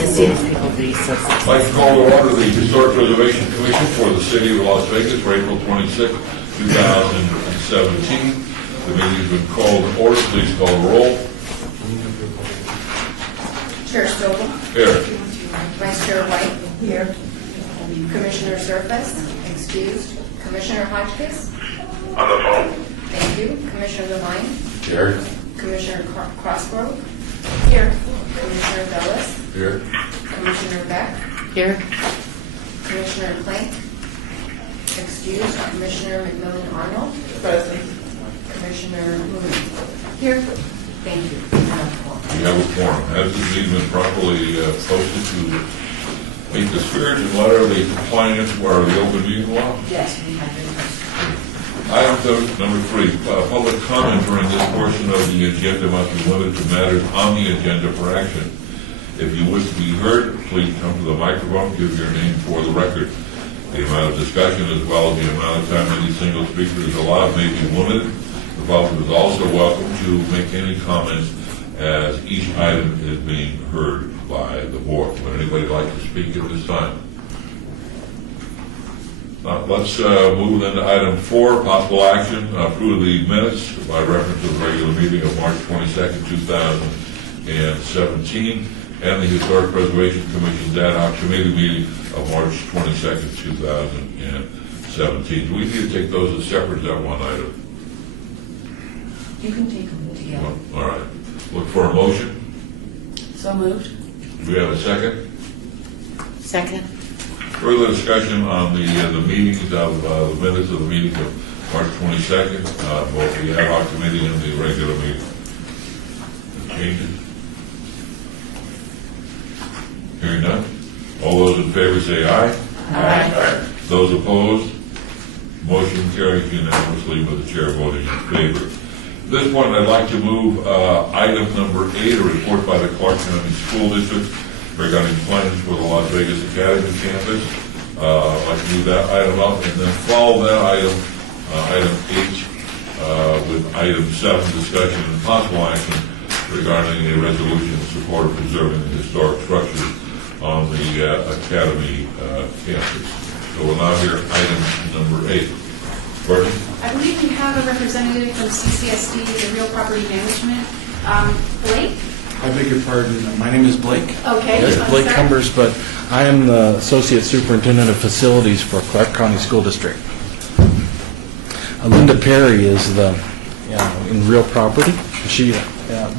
I'd like to call to order the Historic Preservation Commission for the City of Las Vegas for April 26, 2017. The meeting's been called to order. Please call the roll. Chair Stovall. Here. Vice Chair White. Here. Commissioner Surface. Excused. Commissioner Hotchkiss. On the phone. Thank you. Commissioner Levine. Here. Commissioner Crossgrove. Here. Commissioner Bellis. Here. Commissioner Beck. Here. Commissioner Plank. Excused. Commissioner McMillan Arnold. Present. Commissioner Mooney. Here. Thank you. We have a quorum. Has this meeting been properly posted to meet the spirit and letter of the compliance or the open meeting law? Yes, we have been. Item number 3, public comment during this portion of the agenda must be limited to matters on the agenda for action. If you wish to be heard, please come to the microphone, give your name for the record. The amount of discussion as well as the amount of time any single speaker is allowed may be limited. The public is also welcome to make any comments as each item is being heard by the board. Would anybody like to speak at this time? Let's move then to item 4, possible action, approve the minutes by reference to the regular meeting of March 22nd, 2017, and the Historic Preservation Commission's ad hoc committee meeting of March 22nd, 2017. Do we need to take those as separate as that one item? You can take them together. Well, all right. Look for a motion. So moved. Do we have a second? Second. Further discussion on the meetings of the minutes of the meeting of March 22nd, both the ad hoc committee and the regular meeting. Changes? Hearing none. All those in favor say aye. Aye. Those opposed? Motion carries unanimously with the chair voting in favor. At this point, I'd like to move item number 8, a report by the Clark County School District regarding plans for the Las Vegas Academy campus. I'd like to move that item up and then follow that item, item 8, with item 7, discussion and possible action regarding a resolution in support of preserving the historic structures on the Academy campus. So we'll now hear item number 8. Courtney? I believe we have a representative from CCSD, the Real Property Management. Blake? I beg your pardon. My name is Blake. Okay. Yes, I'm Blake sorry. Cumbers, but I am the Associate Superintendent of Facilities for Clark County School District. Linda Perry is the in Real Property. She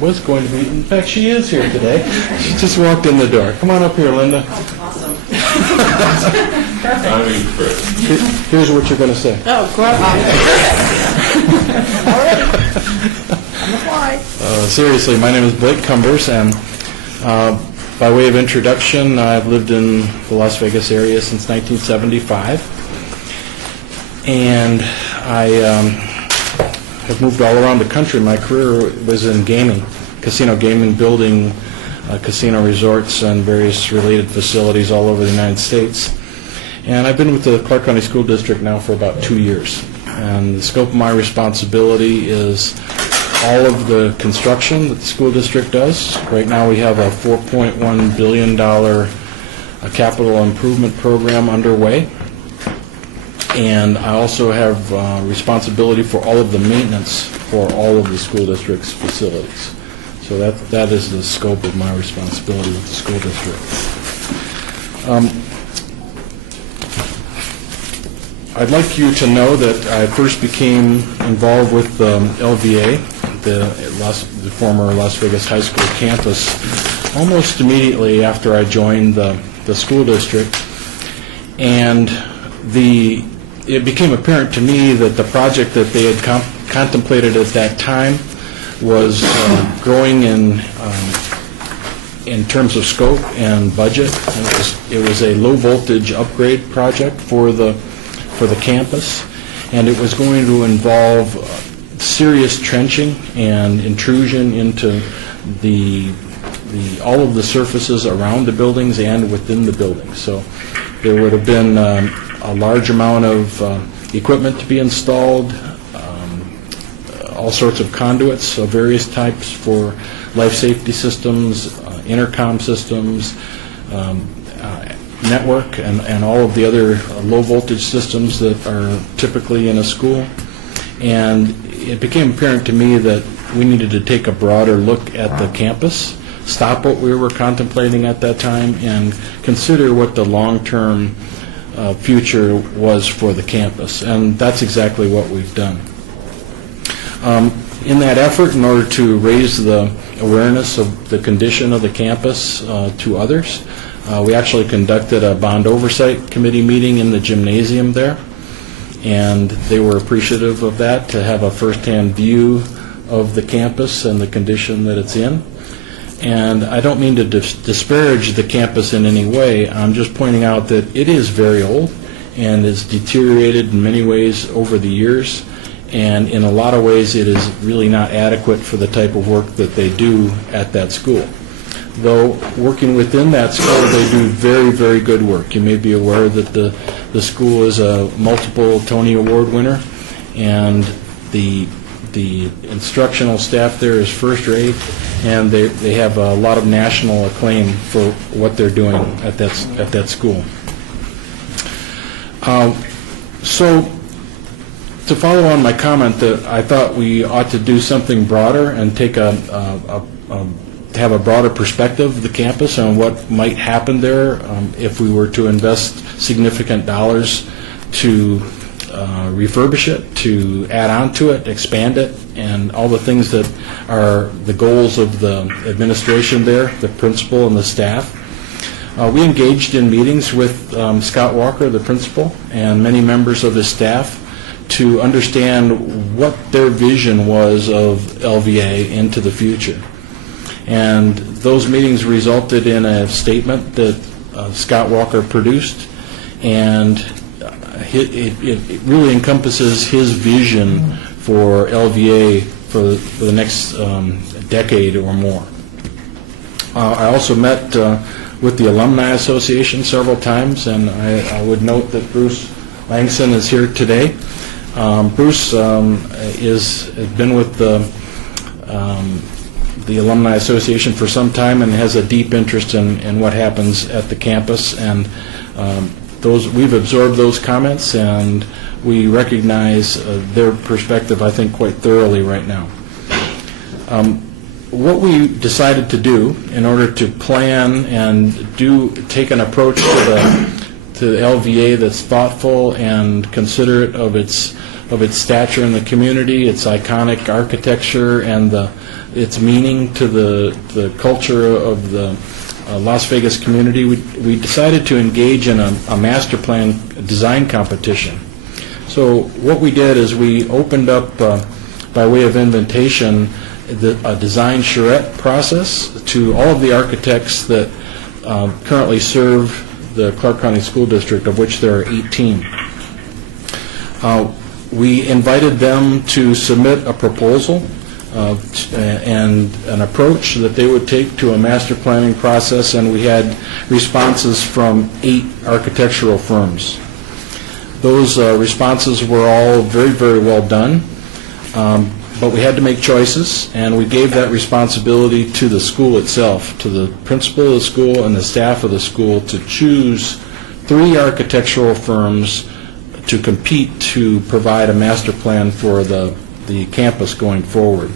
was going to be, in fact, she is here today. She just walked in the door. Come on up here, Linda. Awesome. I mean, Chris. Here's what you're going to say. Oh, Seriously, my name is Blake Cumbers, and by way of introduction, I've lived in the Las Vegas area since 1975, and I have moved all around the country. My career was in gaming, casino gaming, building casino resorts and various related facilities all over the United States. And I've been with the Clark County School District now for about 2 years. And the scope of my responsibility is all of the construction that the school district does. Right now we have a $4.1 billion capital improvement program underway. And I also have responsibility for all of the maintenance for all of the school district's facilities. So that is the scope of my responsibility with the school district. I'd like you to know that I first became involved with LVA, the former Las Vegas High School campus, almost immediately after I joined the school district. And it became apparent to me that the project that they had contemplated at that time was growing in terms of scope and budget. It was a low voltage upgrade project for the campus, and it was going to involve serious trenching and intrusion into all of the surfaces around the buildings and within the buildings. So there would have been a large amount of equipment to be installed, all sorts of conduits of various types for life safety systems, intercom systems, network and all of the other low voltage systems that are typically in a school. And it became apparent to me that we needed to take a broader look at the campus, stop what we were contemplating at that time, and consider what the long-term future was for the campus. And that's exactly what we've done. In that effort, in order to raise the awareness of the condition of the campus to others, we actually conducted a bond oversight committee meeting in the gymnasium there, and they were appreciative of that, to have a firsthand view of the campus and the condition that it's in. And I don't mean to disparage the campus in any way. I'm just pointing out that it is very old and is deteriorated in many ways over the years, and in a lot of ways it is really not adequate for the type of work that they do at that school. Though working within that school, they do very, very good work. You may be aware that the school is a multiple Tony Award winner, and the instructional staff there is first rate, and they have a lot of national acclaim for what they're doing at that school. So to follow on my comment that I thought we ought to do something broader and take have a broader perspective of the campus and what might happen there if we were to invest significant dollars to refurbish it, to add on to it, expand it, and all the things that are the goals of the administration there, the principal and the staff. We engaged in meetings with Scott Walker, the principal, and many members of his staff to understand what their vision was of LVA into the future. And those meetings resulted in a statement that Scott Walker produced, and it really encompasses his vision for LVA for the next decade or more. I also met with the Alumni Association several times, and I would note that Bruce Langson is here today. Bruce has been with the Alumni Association for some time and has a deep interest in what happens at the campus, and we've absorbed those comments, and we recognize their perspective, I think, quite thoroughly right now. What we decided to do in order to plan and take an approach to LVA that's thoughtful and considerate of its stature in the community, its iconic architecture, and its meaning to the culture of the Las Vegas community, we decided to engage in a master plan design competition. So what we did is we opened up, by way of invitation, a design charrette process to all of the architects that currently serve the Clark County School District, of which there are 18. We invited them to submit a proposal and an approach that they would take to a master planning process, and we had responses from 8 architectural firms. Those responses were all very, very well done, but we had to make choices, and we gave that responsibility to the school itself, to the principal of the school and the staff of the school, to choose 3 architectural firms to compete to provide a master plan for the campus going forward.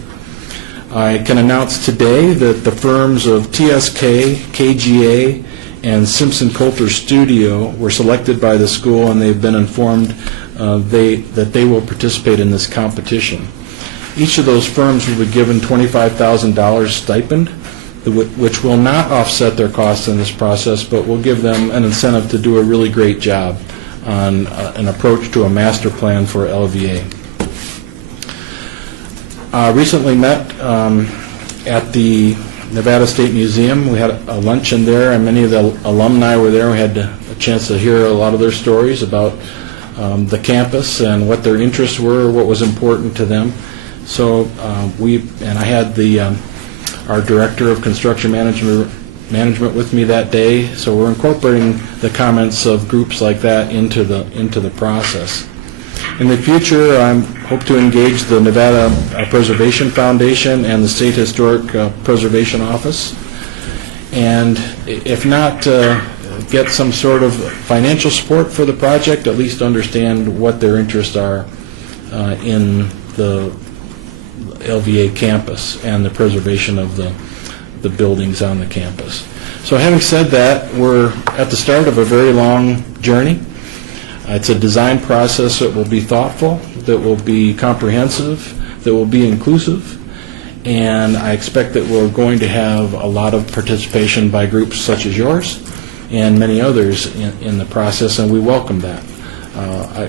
I can announce today that the firms of TSK, KGA, and Simpson Coulter Studio were selected by the school, and they've been informed that they will participate in this competition. Each of those firms will be given $25,000 stipend, which will not offset their costs in this process, but will give them an incentive to do a really great job on an approach to a master plan for LVA. Recently met at the Nevada State Museum. We had a luncheon there, and many of the alumni were there. We had a chance to hear a lot of their stories about the campus and what their interests were, what was important to them. So I had our director of construction management with me that day. So we're incorporating the comments of groups like that into the process. In the future, I hope to engage the Nevada Preservation Foundation and the State Historic Preservation Office. and if not, get some sort of financial support for the project, at least understand what their interests are in the LVA campus and the preservation of the buildings on the campus. So having said that, we're at the start of a very long journey. It's a design process that will be thoughtful, that will be comprehensive, that will be inclusive, and I expect that we're going to have a lot of participation by groups such as yours and many others in the process, and we welcome that.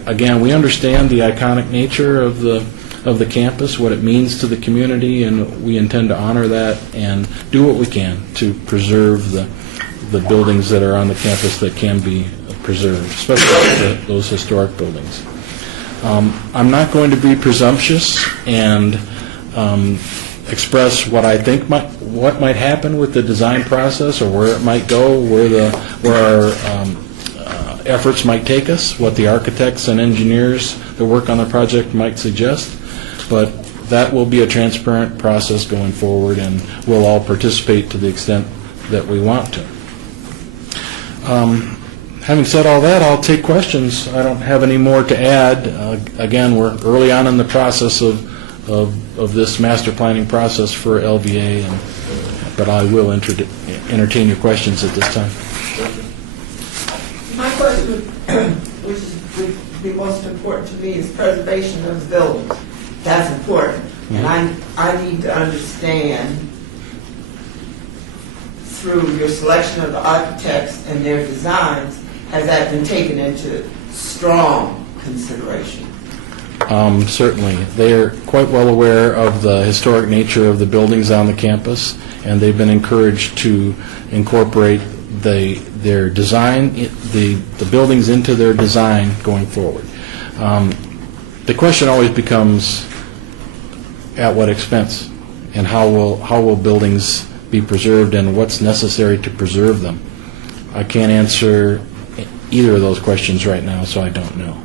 Again, we understand the iconic nature of the campus, what it means to the community, and we intend to honor that and do what we can to preserve the buildings that are on the campus that can be preserved, especially those historic buildings. I'm not going to be presumptuous and express what I think what might happen with the design process or where it might go, where our efforts might take us, what the architects and engineers that work on the project might suggest, but that will be a transparent process going forward, and we'll all participate to the extent that we want to. Having said all that, I'll take questions. I don't have any more to add. Again, we're early on in the process of this master planning process for LVA, but I will entertain your questions at this time. My question, which would be most important to me, is preservation of the buildings. That's important. And I need to understand through your selection of the architects and their designs, has that been taken into strong consideration? Certainly. They are quite well aware of the historic nature of the buildings on the campus, and they've been encouraged to incorporate their design, the buildings into their design going forward. The question always becomes, at what expense, and how will buildings be preserved, and what's necessary to preserve them? I can't answer either of those questions right now, so I don't know.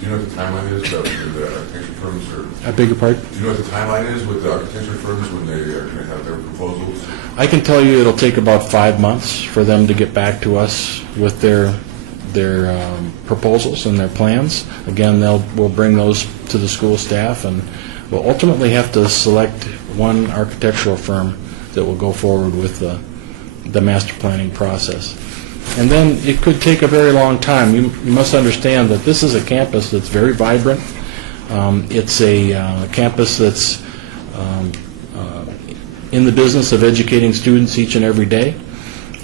Do you know what the timeline is with the architecture firms? Or I beg your pardon? do you know what the timeline is with the architecture firms when they are going to have their proposals? I can tell you it'll take about 5 months for them to get back to us with their proposals and their plans. Again, we'll bring those to the school staff, and we'll ultimately have to select one architectural firm that will go forward with the master planning process. And then it could take a very long time. You must understand that this is a campus that's very vibrant. It's a campus that's in the business of educating students each and every day.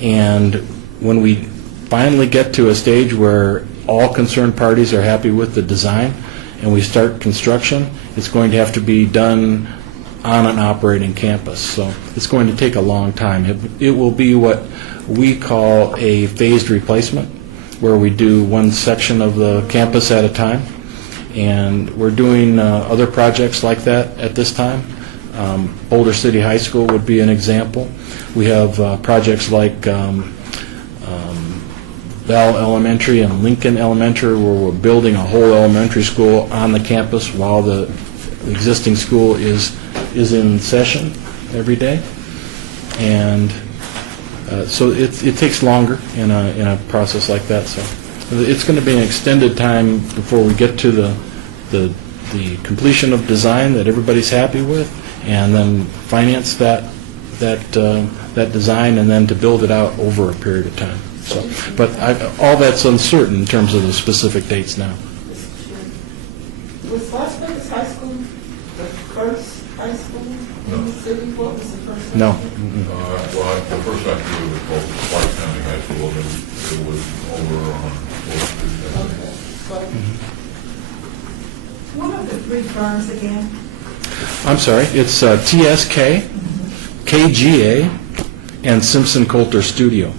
And when we finally get to a stage where all concerned parties are happy with the design and we start construction, it's going to have to be done on an operating campus. So it's going to take a long time. It will be what we call a phased replacement, where we do one section of the campus at a time. And we're doing other projects like that at this time. Boulder City High School would be an example. We have projects like Bell Elementary and Lincoln Elementary, where we're building a whole elementary school on the campus while the existing school is in session every day. And so it takes longer in a process like that. So it's going to be an extended time before we get to the completion of design that everybody's happy with, and then finance that design, and then to build it out over a period of time. So, but all that's uncertain in terms of the specific dates now. Was Las Vegas High School the first high school in the city? What was the first? No. Well, the first high school was called Clark County High School, and it was over on 4th Street. Okay. So, what are the three firms again? I'm sorry, it's TSK, KGA, and Simpson Coulter Studio.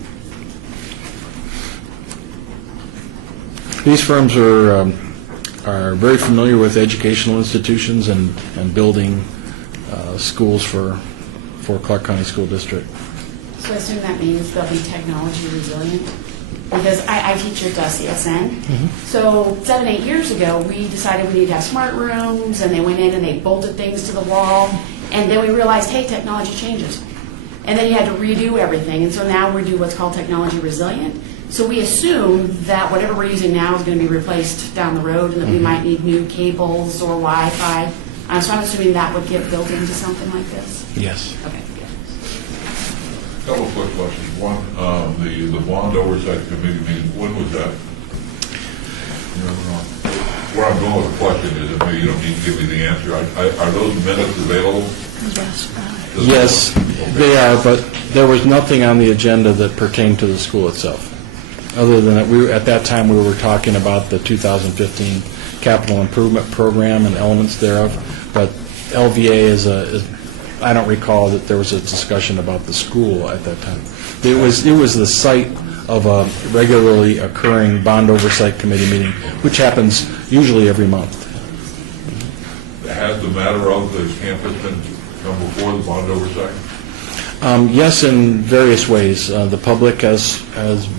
These firms are very familiar with educational institutions and building schools for Clark County School District. So I assume that means they'll be technology resilient? Because I teach at CSN. So 7-8 years ago, we decided we needed to have smart rooms, and they went in and they bolted things to the wall. And then we realized, hey, technology changes. and then you had to redo everything. And so now we do what's called technology resilient. So we assume that whatever we're using now is going to be replaced down the road, and that we might need new cables or Wi-Fi. So I'm assuming that would get built into something like this. Yes. Okay, good. Couple of quick questions. One, the bond oversight committee meeting, when was that? You know, where I'm going with the question is, that maybe you don't need to give me the answer. Are those minutes available? Yes, they are, but there was nothing on the agenda that pertained to the school itself. Other than that, at that time, we were talking about the 2015 capital improvement program and elements thereof, but LVA I don't recall that there was a discussion about the school at that time. It was the site of a regularly occurring bond oversight committee meeting, which happens usually every month. Has the matter of the campus been come before the bond oversight? Yes, in various ways. The public has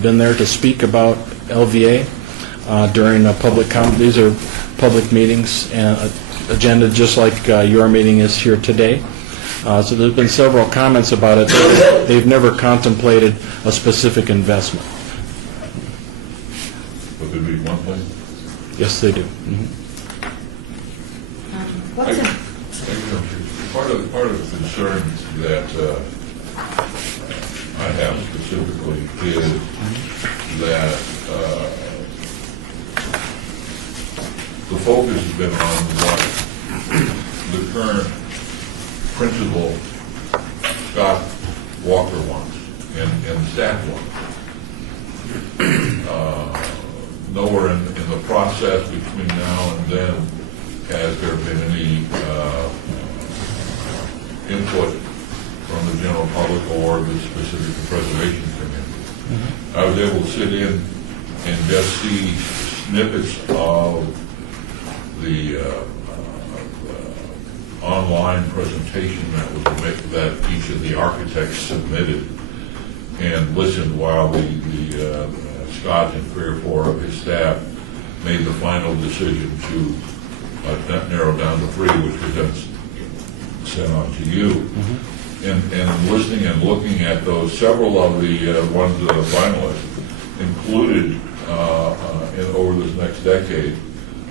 been there to speak about LVA during a public these are public meetings and agenda just like your meeting is here today. So there's been several comments about it. They've never contemplated a specific investment. But they meet monthly? Yes, they do. Mhm. What's in? Part of the concern that I have specifically is that the focus has been on what the current principal, Scott Walker, wants and the staff wants. Nowhere in the process between now and then has there been any input from the general public or the specific preservation committee. I was able to sit in and just see snippets of the online presentation that each of the architects submitted, and listened while the Scott and 3 or 4 of his staff made the final decision to narrow down to 3, which was then sent on to you. And listening and looking at those, several of the ones that are finalists included over this next decade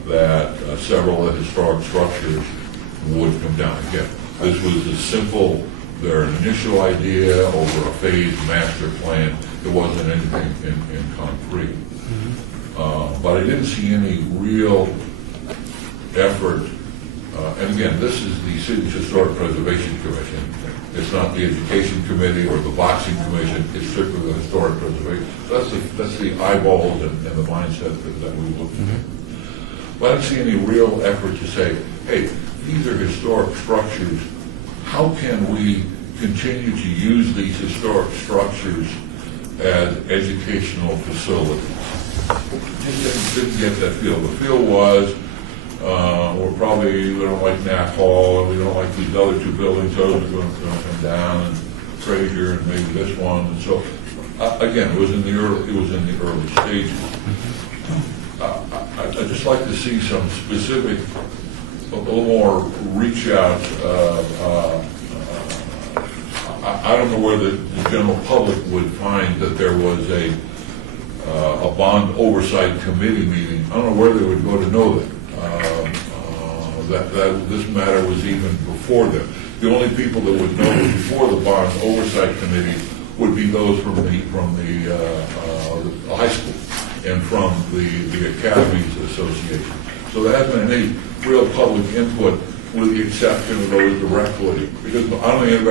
that several of the historic structures would come down again. This was a simple, their initial idea over a phased master plan. It wasn't anything in concrete. But I didn't see any real effort. And again, this is the City's Historic Preservation Commission. It's not the Education Committee or the Boxing Commission. It's strictly the Historic Preservation. So that's the eyeballs and the mindset that we look at. But I didn't see any real effort to say, hey, these are historic structures. How can we continue to use these historic structures as educational facilities? Didn't get that feel. The feel was, we don't like Knapp Hall, and we don't like these other 2 buildings, those are going to come down, and Frazier, and maybe this one, and so, again, it was in the early stages. I'd just like to see some specific, a little more reach out. I don't know where the general public would find that there was a bond oversight committee meeting. I don't know where they would go to know that. That this matter was even before them. The only people that would know before the bond oversight committee would be those from the high school and from the Academies Association. So there hasn't been any real public input with the exception of those directly. Because I don't think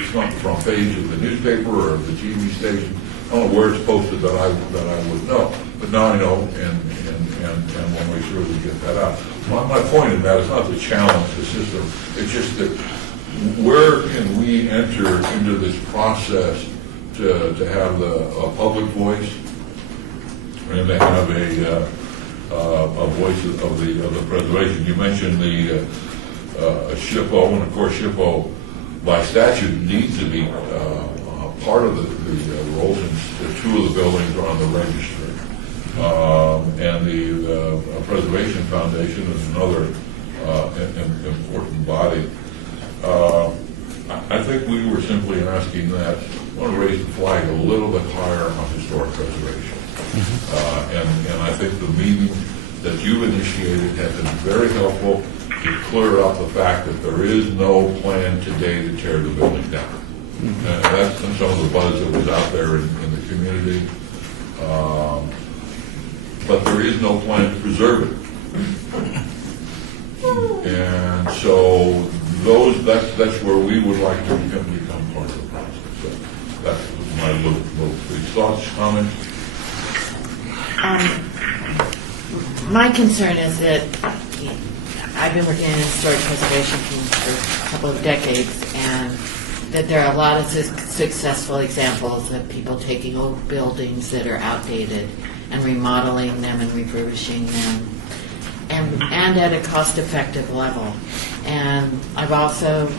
it's not the front page of the newspaper or the TV station. I don't know where it's posted that I would know. But now I know, and we'll make sure we get that out. My point in that is not to challenge the system. It's just that where can we enter into this process to have a public voice and to have a voice of the preservation? You mentioned the SHPO, and of course SHPO by statute needs to be part of the roles, and 2 of the buildings are on the registry. And the Preservation Foundation is another important body. I think think we were simply asking that, I want to raise the flag a little bit higher on historic preservation. And I think the meeting that you initiated has been very helpful to clear up the fact that there is no plan today to tear the building down. And that's some of the buzz that was out there in the community. But there is no plan to preserve it. And so that's where we would like to become part of the process. So that's my little thoughts, comments. My concern is that I've been working in historic preservation for a couple of decades, and that there are a lot of successful examples of people taking old buildings that are outdated and remodeling them and refurbishing them, and at a cost-effective level. And I've also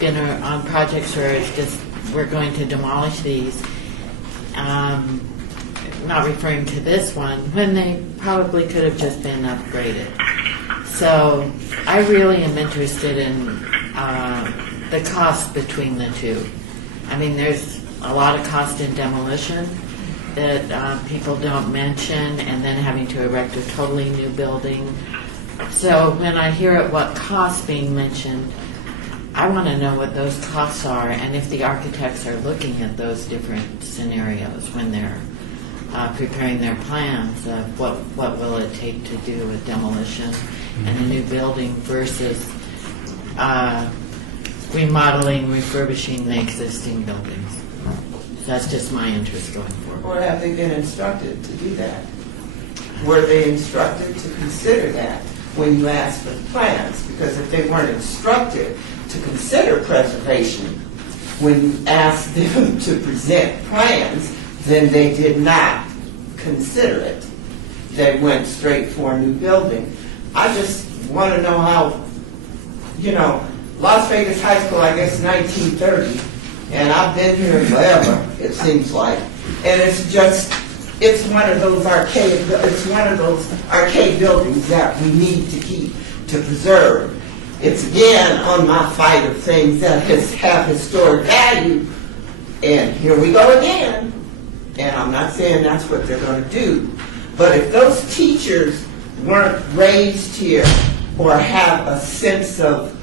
been on projects where it's just, we're going to demolish these, not referring to this one, when they probably could have just been upgraded. So I really am interested in the cost between the two. I mean, there's a lot of cost in demolition that people don't mention, and then having to erect a totally new building. So when I hear at what cost being mentioned, I want to know what those costs are, and if the architects are looking at those different scenarios when they're preparing their plans of what will it take to do a demolition and a new building versus remodeling, refurbishing the existing buildings. So that's just my interest going forward. Or have they been instructed to do that? Were they instructed to consider that when you asked for the plans? Because if they weren't instructed to consider preservation when you asked them to present plans, then they did not consider it. They went straight for a new building. I just want to know how, Las Vegas High School, I guess 1930, and I've been here forever, it seems like. And it's one of those archaic buildings that we need to keep, to preserve. It's again on my fight of things that have historic value, and here we go again. And I'm not saying that's what they're going to do, but if those teachers weren't raised here or have a sense of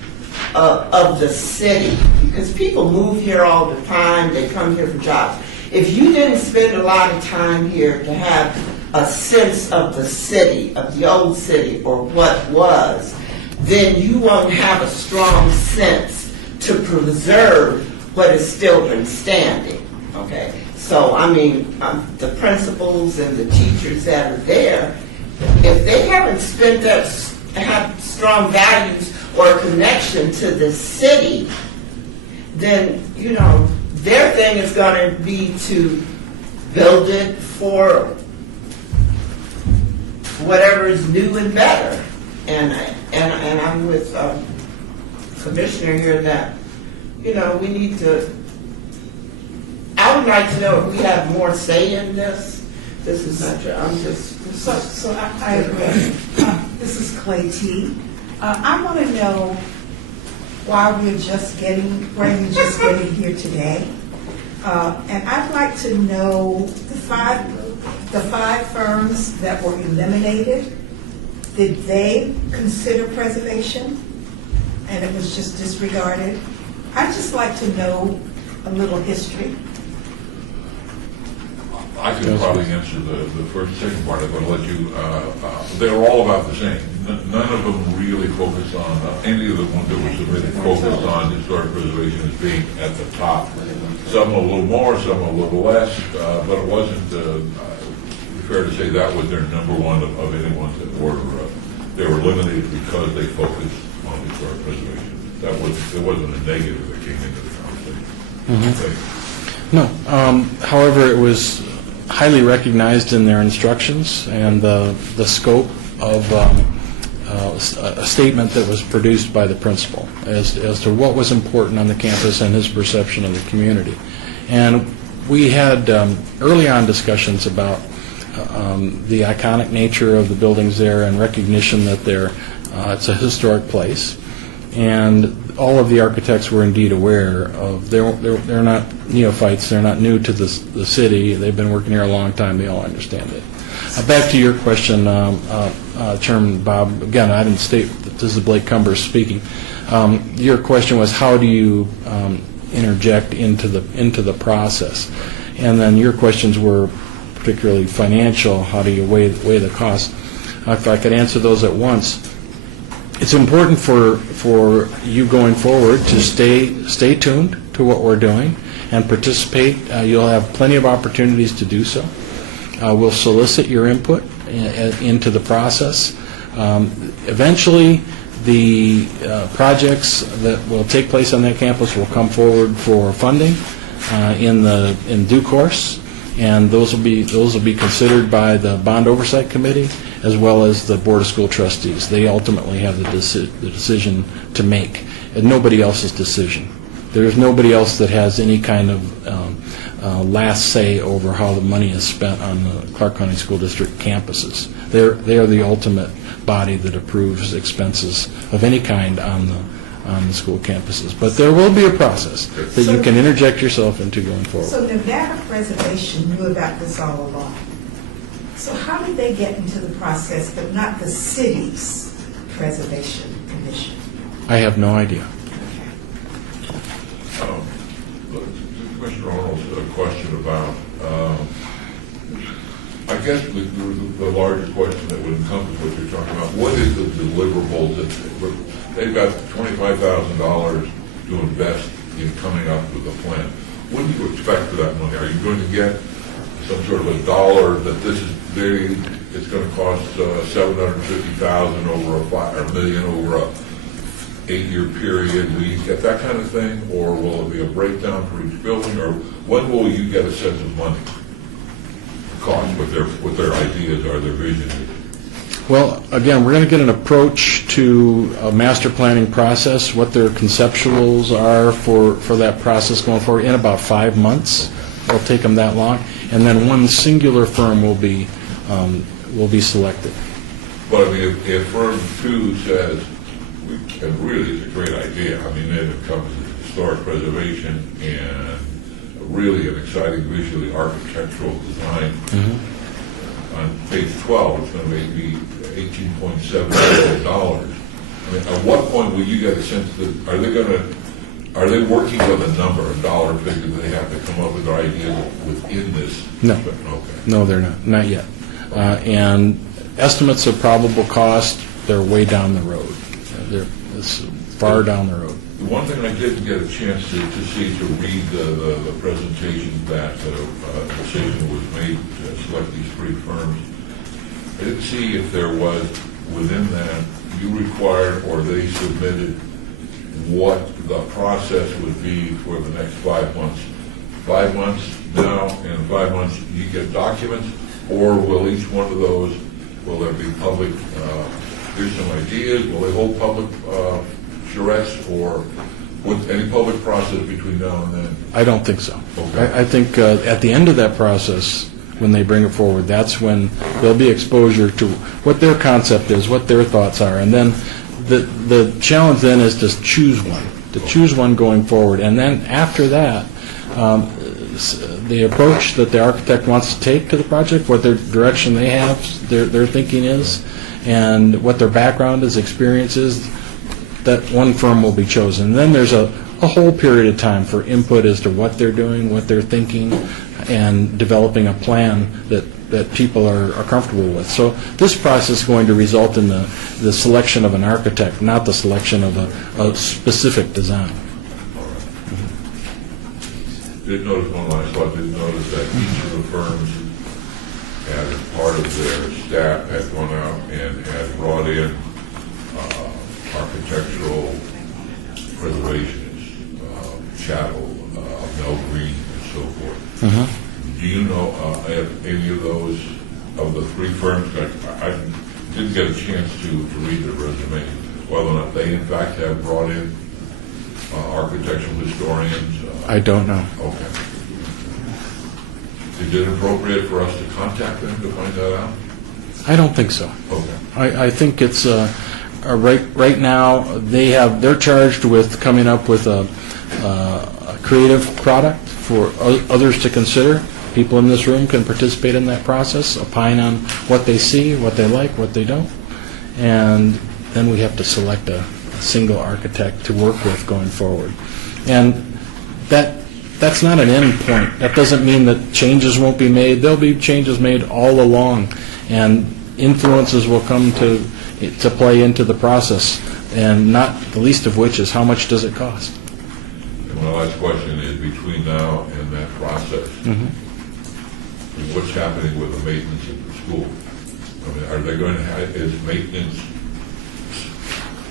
the city, because people move here all the time, they come here for jobs. If you didn't spend a lot of time here to have a sense of the city, of the old city, or what was, then you won't have a strong sense to preserve what has still been standing, okay? So, I mean, the principals and the teachers that are there, if they haven't have strong values or connection to the city, then, their thing is going to be to build it for whatever is new and better. And I'm with Commissioner here that, we need to, I would like to know if we have more say in this. This is not true. I'm just... So I agree. This is Clay T. I want to know why we're just getting here today. And I'd like to know the five firms that were eliminated. Did they consider preservation? And it was just disregarded? I'd just like to know a little history. I can probably answer the second part of it, but I'll let you, they're all about the same. None of them really focus on, any of the ones that were submitted focused on historic preservation as being at the top. Some a little more, some a little less, but it wasn't fair to say that was their number one of any ones that were, they were eliminated because they focused on historic preservation. It wasn't a negative that came into the conversation. No. However, it was highly recognized in their instructions and the scope of a statement that was produced by the principal as to what was important on the campus and his perception of the community. And we had early on discussions about the iconic nature of the buildings there and recognition that it's a historic place. and all of the architects were indeed aware of, they're not neophytes, they're not new to the city, they've been working here a long time, they all understand it. Back to your question, Chairman Bob, again, I didn't state that this is Blake Cumbers speaking. Your question was, how do you interject into the process? And then your questions were particularly financial, how do you weigh the costs? If I could answer those at once, it's important for you going forward to stay tuned to what we're doing and participate. You'll have plenty of opportunities to do so. We'll solicit your input into the process. Eventually, the projects that will take place on that campus will come forward for funding in due course, and those will be considered by the Bond Oversight Committee as well as the Board of School Trustees. They ultimately have the decision to make, and nobody else's decision. There's nobody else that has any kind of last say over how the money is spent on the Clark County School District campuses. They are the ultimate body that approves expenses of any kind on the school campuses. But there will be a process that you can interject yourself into going forward. So Nevada Preservation knew about this all along. So how did they get into the process, but not the city's Preservation Commission? I have no idea. Commissioner Arnold's question about, I guess the larger question that would encompass what you're talking about, what is the deliverables that they've got $25,000 to invest in coming up with a plan. What do you expect for that money? Are you going to get some sort of a dollar that this is it's going to cost $750,000 over a $1 million over a 8-year period? Will you get that kind of thing, or will it be a breakdown for each building, or when will you get a sense of money cost, what their ideas are, their vision is? Well, again, we're going to get an approach to a master planning process, what their conceptuals are for that process going forward in about 5 months. It'll take them that long, and then one singular firm will be selected. But I mean, if firm 2 says, and really it's a great idea, I mean, it encompasses historic preservation and really an exciting visually architectural design. Mm-hmm. On page 12, it's going to be $18.7 million. I mean, at what point will you get a sense that, are they working with a number, a dollar figure that they have to come up with their ideas within this? No. Okay. No, they're not yet. And estimates of probable cost, they're way down the road. It's far down the road. The one thing I didn't get a chance to see, to read the presentation that decision was made to select these 3 firms, I didn't see if there was, within that, you required or they submitted what the process would be for the next 5 months. 5 months now, and 5 months you get documents, or will each one of those, will there be public, here's some ideas, will they hold public charrettes, or with any public process between now and then? I don't think so. Okay. I think at the end of that process, when they bring it forward, that's when there'll be exposure to what their concept is, what their thoughts are, and then the challenge then is to choose one going forward, and then after that, the approach that the architect wants to take to the project, what their direction they have, their thinking is, and what their background is, experience is, that one firm will be chosen. And then there's a whole period of time for input as to what they're doing, what they're thinking, and developing a plan that people are comfortable with. So this process is going to result in the selection of an architect, not the selection of a specific design. Did notice one last slide, did notice that each of the firms had, as part of their staff, had gone out and had brought in architectural preservationists, Chattel, Mel Green, and so forth. Uh-huh. Do you know if any of those, of the 3 firms, I didn't get a chance to read their resume, whether or not they in fact have brought in architectural historians? I don't know. Okay. Is it appropriate for us to contact them to find that out? I don't think so. Okay. I think it's right now, they're charged with coming up with a creative product for others to consider. People in this room can participate in that process, opine on what they see, what they like, what they don't, and then we have to select a single architect to work with going forward. And that's not an end point. That doesn't mean that changes won't be made. There'll be changes made all along, and influences will come to play into the process, and not the least of which is how much does it cost? And my last question is, between now and that process, what's happening with the maintenance at the school? I mean, are they going to have, is maintenance,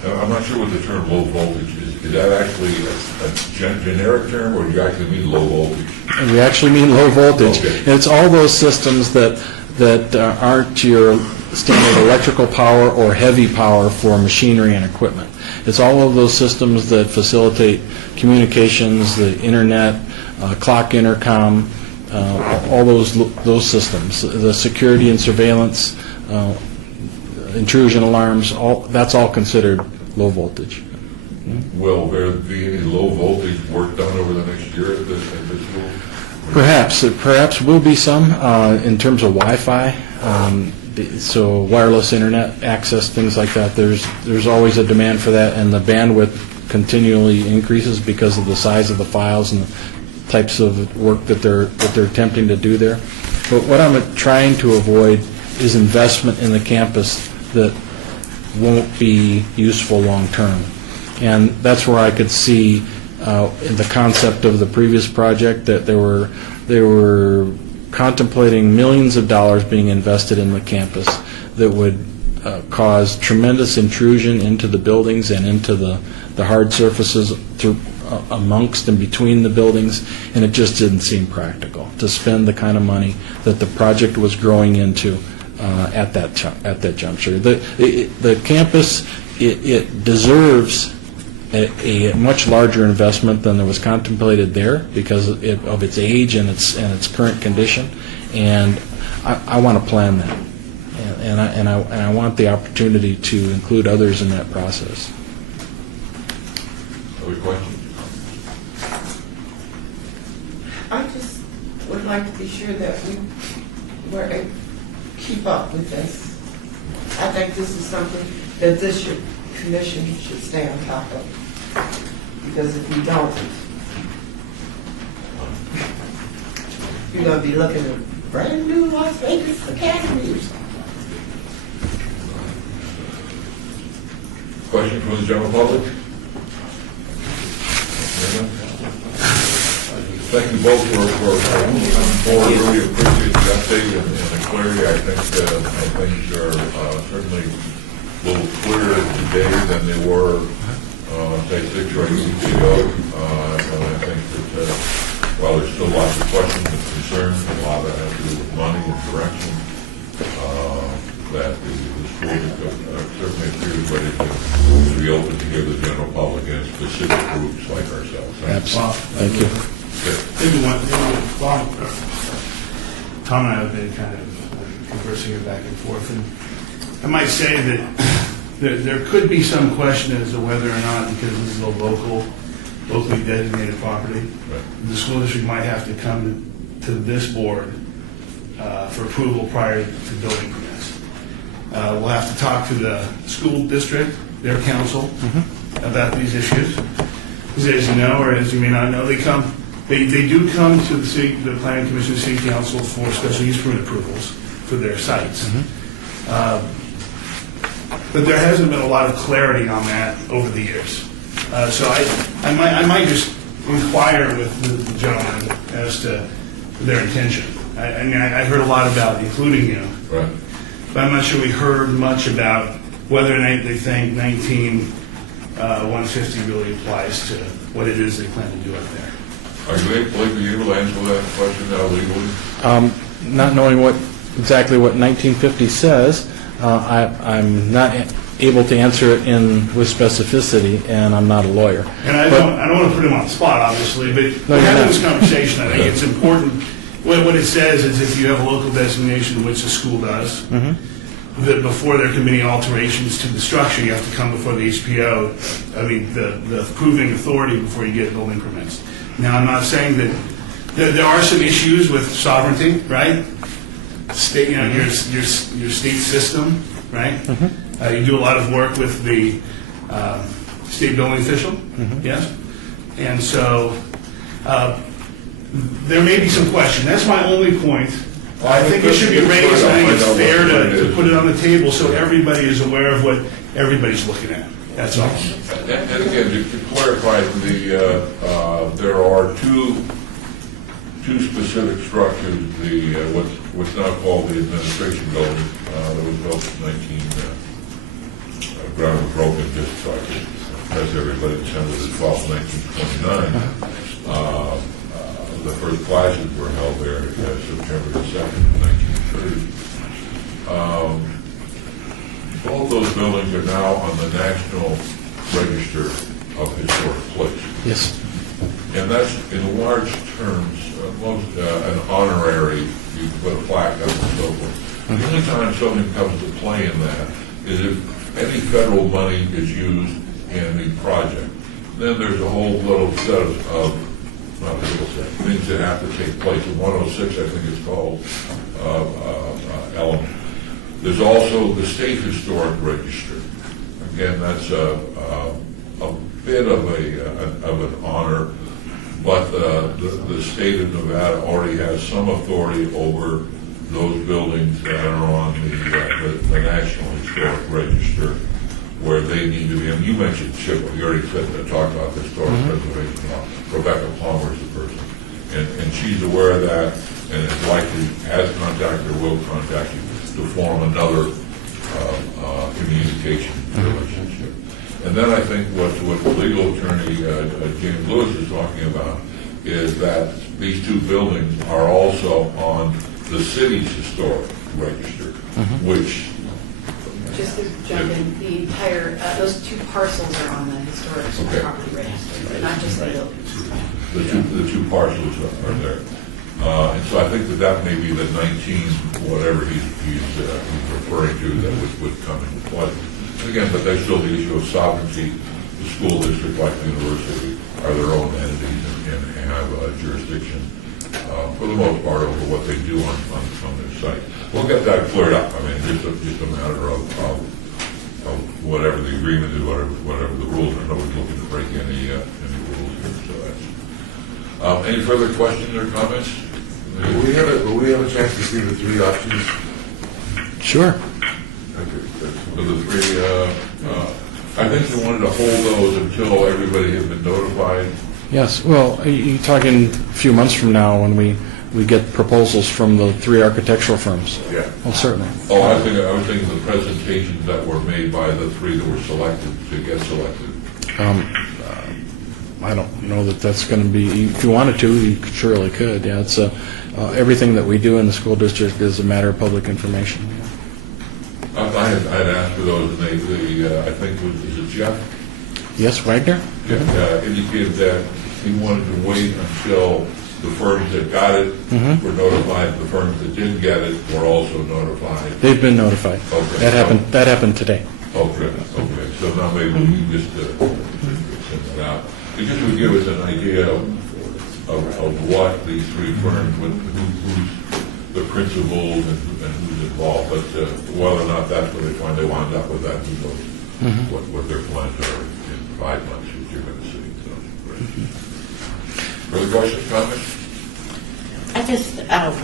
I'm not sure what the term low voltage is. Is that actually a generic term, or do you actually mean low voltage? And we actually mean low voltage. Okay. And it's all those systems that aren't your standard electrical power or heavy power for machinery and equipment. It's all of those systems that facilitate communications, the internet, clock intercom, all those systems, the security and surveillance, intrusion alarms, that's all considered low voltage. Will there be any low voltage work done over the next year at the school? Perhaps will be some in terms of Wi-Fi, so wireless internet access, things like that. There's always a demand for that, and the bandwidth continually increases because of the size of the files and the types of work that they're attempting to do there. But what I'm trying to avoid is investment in the campus that won't be useful long term. And that's where I could see in the concept of the previous project that they were contemplating millions of dollars being invested in the campus that would cause tremendous intrusion into the buildings and into the hard surfaces amongst and between the buildings, and it just didn't seem practical to spend the kind of money that the project was growing into at that juncture. The campus, it deserves a much larger investment than there was contemplated there because of its age and its current condition, and I want to plan that, and I want the opportunity to include others in that process. Other questions? I just would like to be sure that we're able to keep up with this. I think this is something that this commission should stay on top of. Because if you don't, you're going to be looking at brand new Las Vegas Academy or something. Question from the general public? Thank you both for coming forward. Really appreciate the update and the clarity. I think things are certainly a little clearer today than they were, say, 6 or 8 weeks ago. And I think that while there's still lots of questions and concerns, and a lot of that has to do with money and direction, that the school certainly appears ready to be open to give the general public and specific groups like ourselves. Absolutely. Thank you. Maybe Tom and I have been kind of conversing here back and forth, and I might say that there could be some question as to whether or not, because this is a locally designated property, the school district might have to come to this board for approval prior to building permits. We'll have to talk to the school district, their council, about these issues. Because as you know, or as you may not know, they do come to the Planning Commission, City Council for special use permit approvals for their sites. But there hasn't been a lot of clarity on that over the years. So I might just inquire with the gentleman as to their intention. I mean, I heard a lot about including you, Right. but I'm not sure we heard much about whether or not they think 19150 really applies to what it is they plan to do up there. Are you able to answer that question now legally? Not knowing exactly what 1950 says, I'm not able to answer it with specificity, and I'm not a lawyer. And I don't want to put him on the spot, obviously, but No, we're you're having not. this conversation. I think it's important. What it says is if you have a local designation, which the school does, that before there can be any alterations to the structure, you have to come before the HPO, the approving authority before you get building permits. Now, I'm not saying that, there are some issues with sovereignty, right? State, your state system, right? You do a lot of work with the state building official, yes? And so, there may be some question. That's my only point. I think it should be raised. I think it's fair to put it on the table so everybody is aware of what everybody's looking at. That's all. And again, to clarify, there are two specific structures, what's now called the administration building, that was built in ground was broken just so I could press everybody December the 12th, 1929. The first classes were held there September the 2nd, 1930. Both those buildings are now on the National Register of Historic Places. Yes. And that's, in large terms, an honorary, you put a plaque up and so forth. The only time something comes to play in that is if any federal money is used in the project. Then there's a whole little set of not a little set, things that have to take place. In 106, I think it's called, element. There's also the State Historic Register. Again, that's a bit of an honor, but the state of Nevada already has some authority over those buildings that are on the National Historic Register, where they need to be. And you mentioned Chippewa. You already talked about the historic preservation law. Rebecca Palmer is the person, and she's aware of that, and is likely has contacted or will contact you to form another communication relationship. And then I think what the legal attorney James Lewis is talking about is that these two buildings are also on the city's historic register, which Just to jump in, the entire, those two parcels are on the historic property register, not just the buildings. the two parcels are there. And so I think that may be the 19, whatever he's referring to, that would come into play. And again, but there's still the issue of sovereignty. The school district, like the university, are their own entities and have jurisdiction, for the most part, over what they do on their site. We'll get that cleared up. I mean, just a matter of whatever the agreement is, whatever the rules are. Nobody's looking to break any rules here. So that's. Any further questions or comments? Will we have a chance to see the three options? Sure. For the three, I think they wanted to hold those until everybody had been notified. Yes, well, you're talking a few months from now when we get proposals from the three architectural firms. Yeah. Well, certainly. Oh, I was thinking the presentations that were made by the three that were selected to get selected. I don't know that that's going to be, if you wanted to, you surely could. Yeah, it's everything that we do in the school district is a matter of public information. I had asked for those, and they I think, is it Jeff? Yes, Wagner? Indicated that he wanted to wait until the firms that got it were notified. The firms that didn't get it were also notified. They've been notified. Okay. That happened today. Okay. So now maybe we can just send that out. It just would give us an idea of what these three firms, who's the principals and who's involved. But whether or not that's what they wound up with that, who knows what their plans are in 5 months, which you're going to see. So, great. Further questions, comments? I just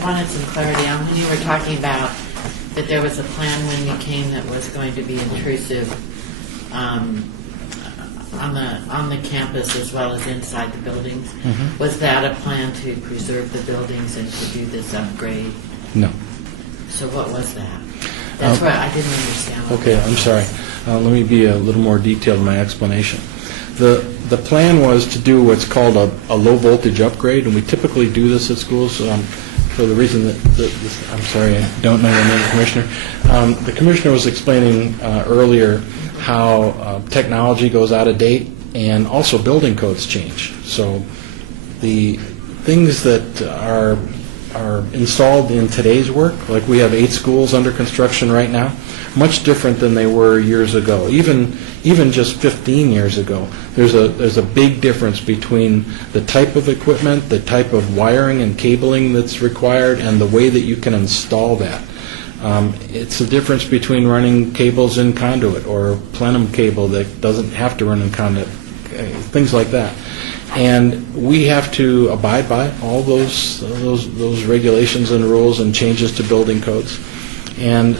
wanted some clarity on when you were talking about that there was a plan when you came that was going to be intrusive on the campus as well as inside the buildings. Was that a plan to preserve the buildings and to do this upgrade? No. So what was that? That's what I didn't understand. Okay, I'm sorry. Let me be a little more detailed in my explanation. The plan was to do what's called a low voltage upgrade, and we typically do this at schools for the reason that I'm sorry, I don't know your name, Commissioner. The Commissioner was explaining earlier how technology goes out of date and also building codes change. So the things that are are installed in today's work, like we have 8 schools under construction right now, much different than they were years ago. Even just 15 years ago, there's a big difference between the type of equipment, the type of wiring and cabling that's required, and the way that you can install that. It's the difference between running cables in conduit or plenum cable that doesn't have to run in conduit, things like that. And we have to abide by all those regulations and rules and changes to building codes. And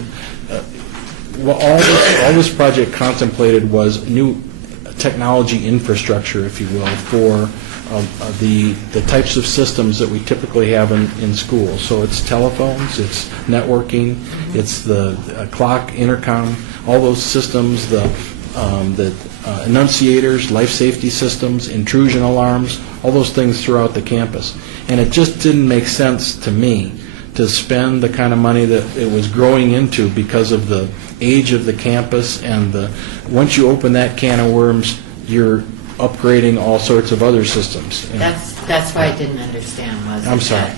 all this project contemplated was new technology infrastructure, if you will, for the types of systems that we typically have in schools. So it's telephones, it's networking, it's the clock, intercom, all those systems, the enunciators, life safety systems, intrusion alarms, all those things throughout the campus. And it just didn't make sense to me to spend the kind of money that it was growing into because of the age of the campus, and once you open that can of worms, you're upgrading all sorts of other systems. That's why I didn't understand was. I'm sorry.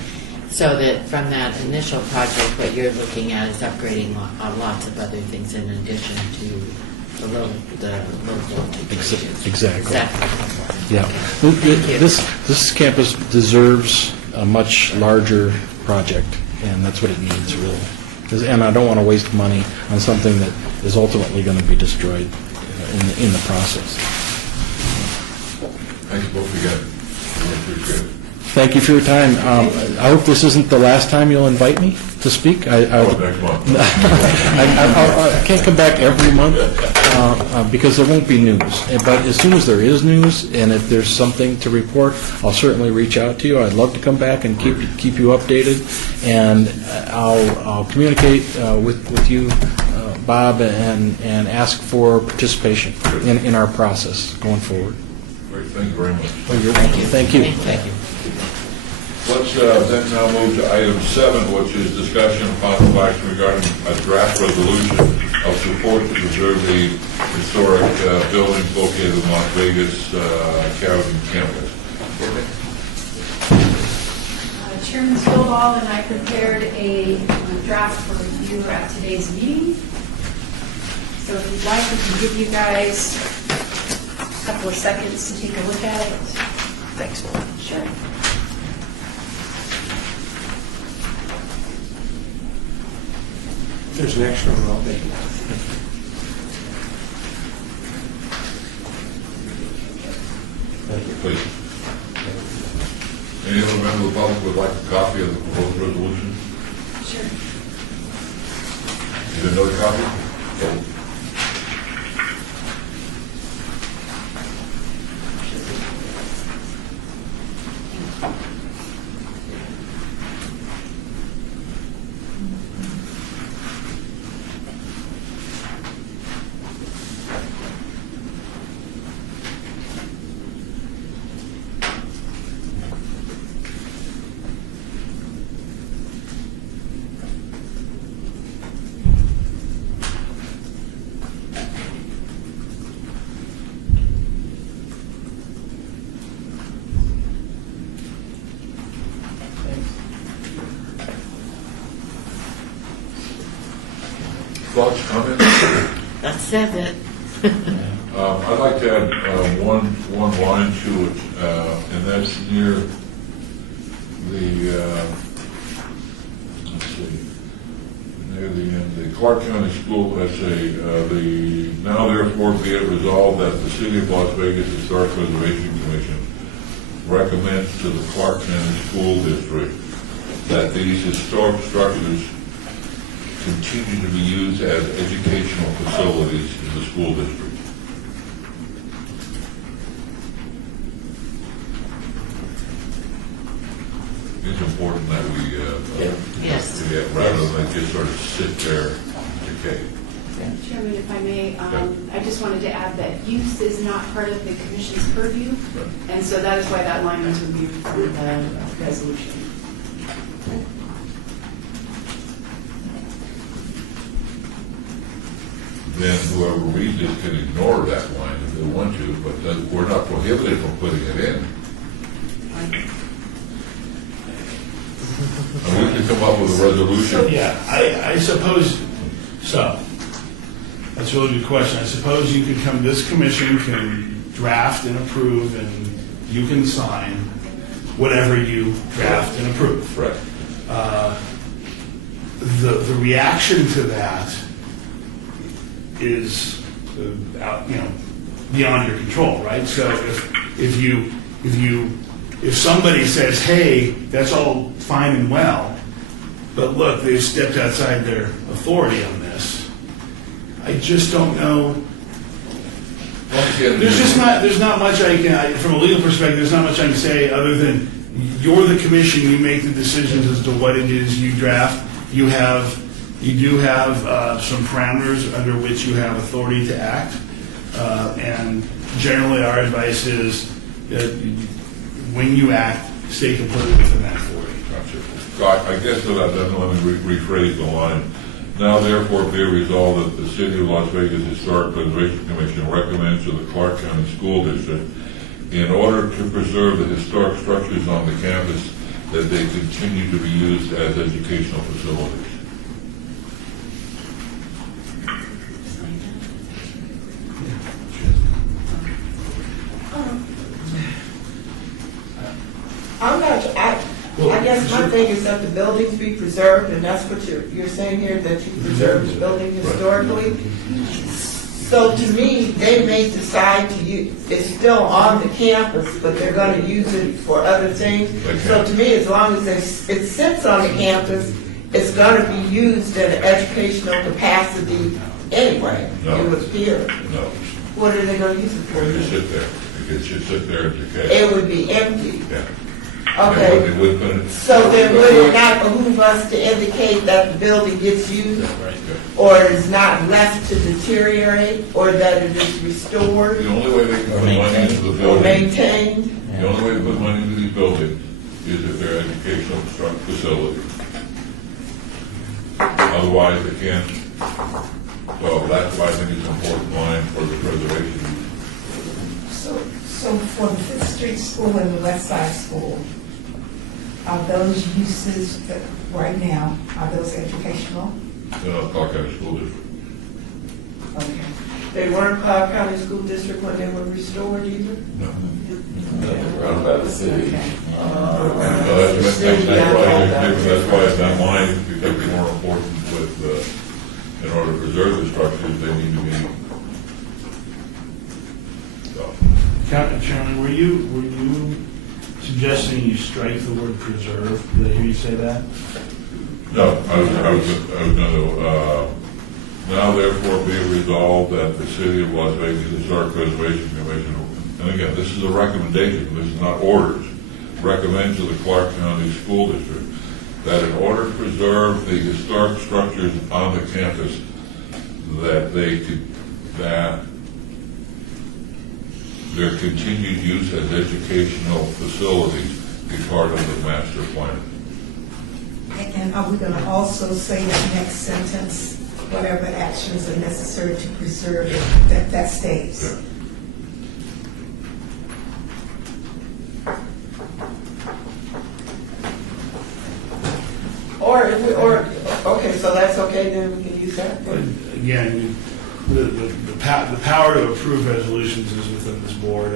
So that from that initial project, what you're looking at is upgrading lots of other things in addition to the low voltage issues. Exactly. Yeah. Thank you. This campus deserves a much larger project, and that's what it needs, really. And I don't want to waste money on something that is ultimately going to be destroyed in the process. Thanks both again. I appreciate it. Thank you for your time. I hope this isn't the last time you'll invite me to speak. Next month. I can't come back every month because there won't be news. But as soon as there is news, and if there's something to report, I'll certainly reach out to you. I'd love to come back and keep you updated, and I'll communicate with you, Bob, and ask for participation in our process going forward. Great, thank you very much. Thank you. Thank you. Let's then now move to item 7, which is discussion of possible action regarding a draft resolution of support to preserve the historic buildings located in Las Vegas Carrollton campus. Chairman Stovall and I prepared a draft for review at today's meeting. So if you'd like, we can give you guys a couple of seconds to take a look at it. Thanks. Sure. There's an extra one, I'll take it. Please. Any other member of the public would like a copy of the proposed resolution? Sure. You didn't know the copy? Thoughts, comments? That says it. I'd like to add one line to it, and that's near the, let's see, near the end, the Clark County School Essay, the now therefore be it resolved that the City of Las Vegas Historic Preservation Commission recommends to the Clark County School District that these historic structures continue to be used as educational facilities in the school district. It's important that we, Yes. rather than just sort of sit there and decay. Chairman, if I may, I just wanted to add that use is not part of the commission's purview, and so that is why that line was removed from the resolution. Then whoever reads it can ignore that line if they want to, but then we're not prohibited from putting it in. resolution. Yeah, I suppose, so, that's a really good question. I suppose you could come, this commission can draft and approve, and you can sign whatever you draft and approve. Right. The reaction to that is, beyond your control, right? So if somebody says, hey, that's all fine and well, but look, they've stepped outside their authority on this, I just don't know. There's not much I can, from a legal perspective, there's not much I can say other than you're the commission, you make the decisions as to what it is you draft. You do have some parameters under which you have authority to act, and generally our advice is that when you act, stay completely within that authority. Gotcha. I guess that let me rephrase the line. Now therefore be resolved that the City of Las Vegas Historic Preservation Commission recommends to the Clark County School District, in order to preserve the historic structures on the campus, that they continue to be used as educational facilities. I guess my thing is that the buildings be preserved, and that's what you're saying here, that you preserve the building historically. So to me, they may decide to use, it's still on the campus, but they're going to use it for other things. So to me, as long as it sits on the campus, it's going to be used in an educational capacity anyway. No. It would appear. No. What are they going to use it for? It should sit there. It should sit there and decay. It would be empty. Yeah. Okay. They would put it- So then would it not behoove us to indicate that the building gets used, or is not left to deteriorate, or that it is restored, The only way they can put money into the or building, maintained? the only way to put money into these buildings is if they're educational facilities. Otherwise, they can't. So that's why I think it's an important line for the preservation. So for the Fifth Street School and the West Side School, are those uses that right now, are those educational? Clark County School District. Okay. They weren't Clark County School District when they were restored either? No. Around about the city. Okay. That's why it's that line, because it's more important with, in order to preserve the structures, they need to be. So. Chairman, were you suggesting you strike the word preserve? Did I hear you say that? No, I was going to, now therefore be resolved that the City of Las Vegas Historic Preservation Commission, and again, this is a recommendation, this is not orders, recommend to the Clark County School District that in order to preserve the historic structures on the campus, that their continued use as educational facilities be part of the master plan. And are we going to also say that next sentence, whatever actions are necessary to preserve it, that stays? Yeah. Okay, so that's okay, then we can use that? Again, the power to approve resolutions is within this board.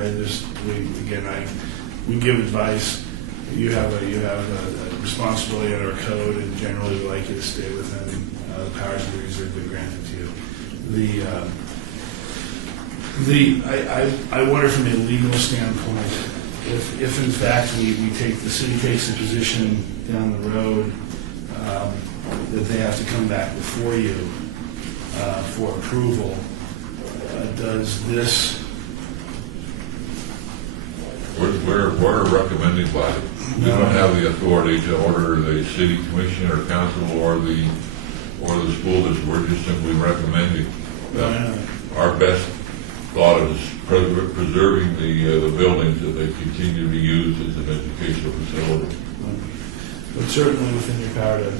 We give advice. You have a responsibility under our code, and generally we like you to stay within the powers and duties that have been granted to you. I wonder from a legal standpoint, if in fact the city takes a position down the road that they have to come back before you for approval, does this? We're a recommending body. We don't have the authority to order the city commission or council or the school district. We're just simply recommending. Our best thought is preserving the buildings that they continue to be used as an educational facility. But certainly within your power to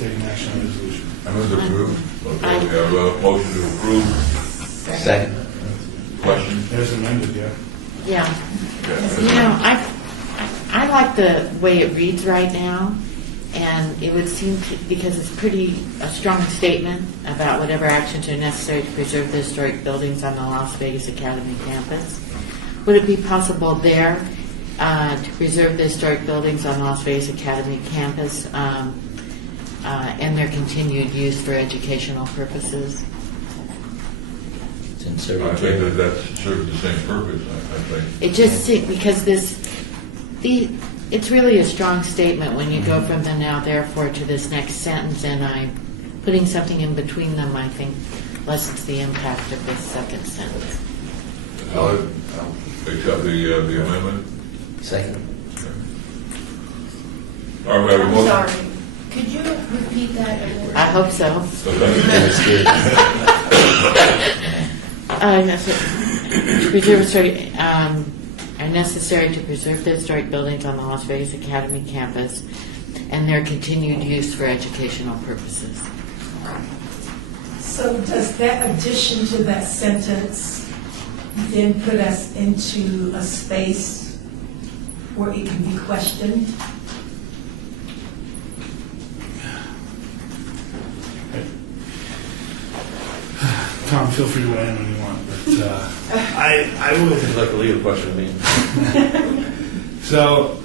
take an action on resolution. I move to approve. Okay, we have a motion to approve. Second. Question? As amended, yeah. Yeah. You know, I like the way it reads right now, And it would seem to, because it's a strong statement about whatever actions are necessary to preserve the historic buildings on the Las Vegas Academy campus. Would it be possible there to preserve the historic buildings on Las Vegas Academy campus and their continued use for educational purposes? I think that serves the same purpose, I think. It just because it's really a strong statement when you go from the now therefore to this next sentence, and putting something in between them, I think, lessens the impact of this second sentence. I'll accept the amendment. Second. All right, we have a I'm motion. sorry. Could you repeat that again? I hope so. That's good. To preserve historic, are necessary to preserve the historic buildings on the Las Vegas Academy campus and their continued use for educational purposes. So does that addition to that sentence then put us into a space where it can be questioned? Tom, feel free to weigh in when you want, but I would. It's like a legal question to me. So,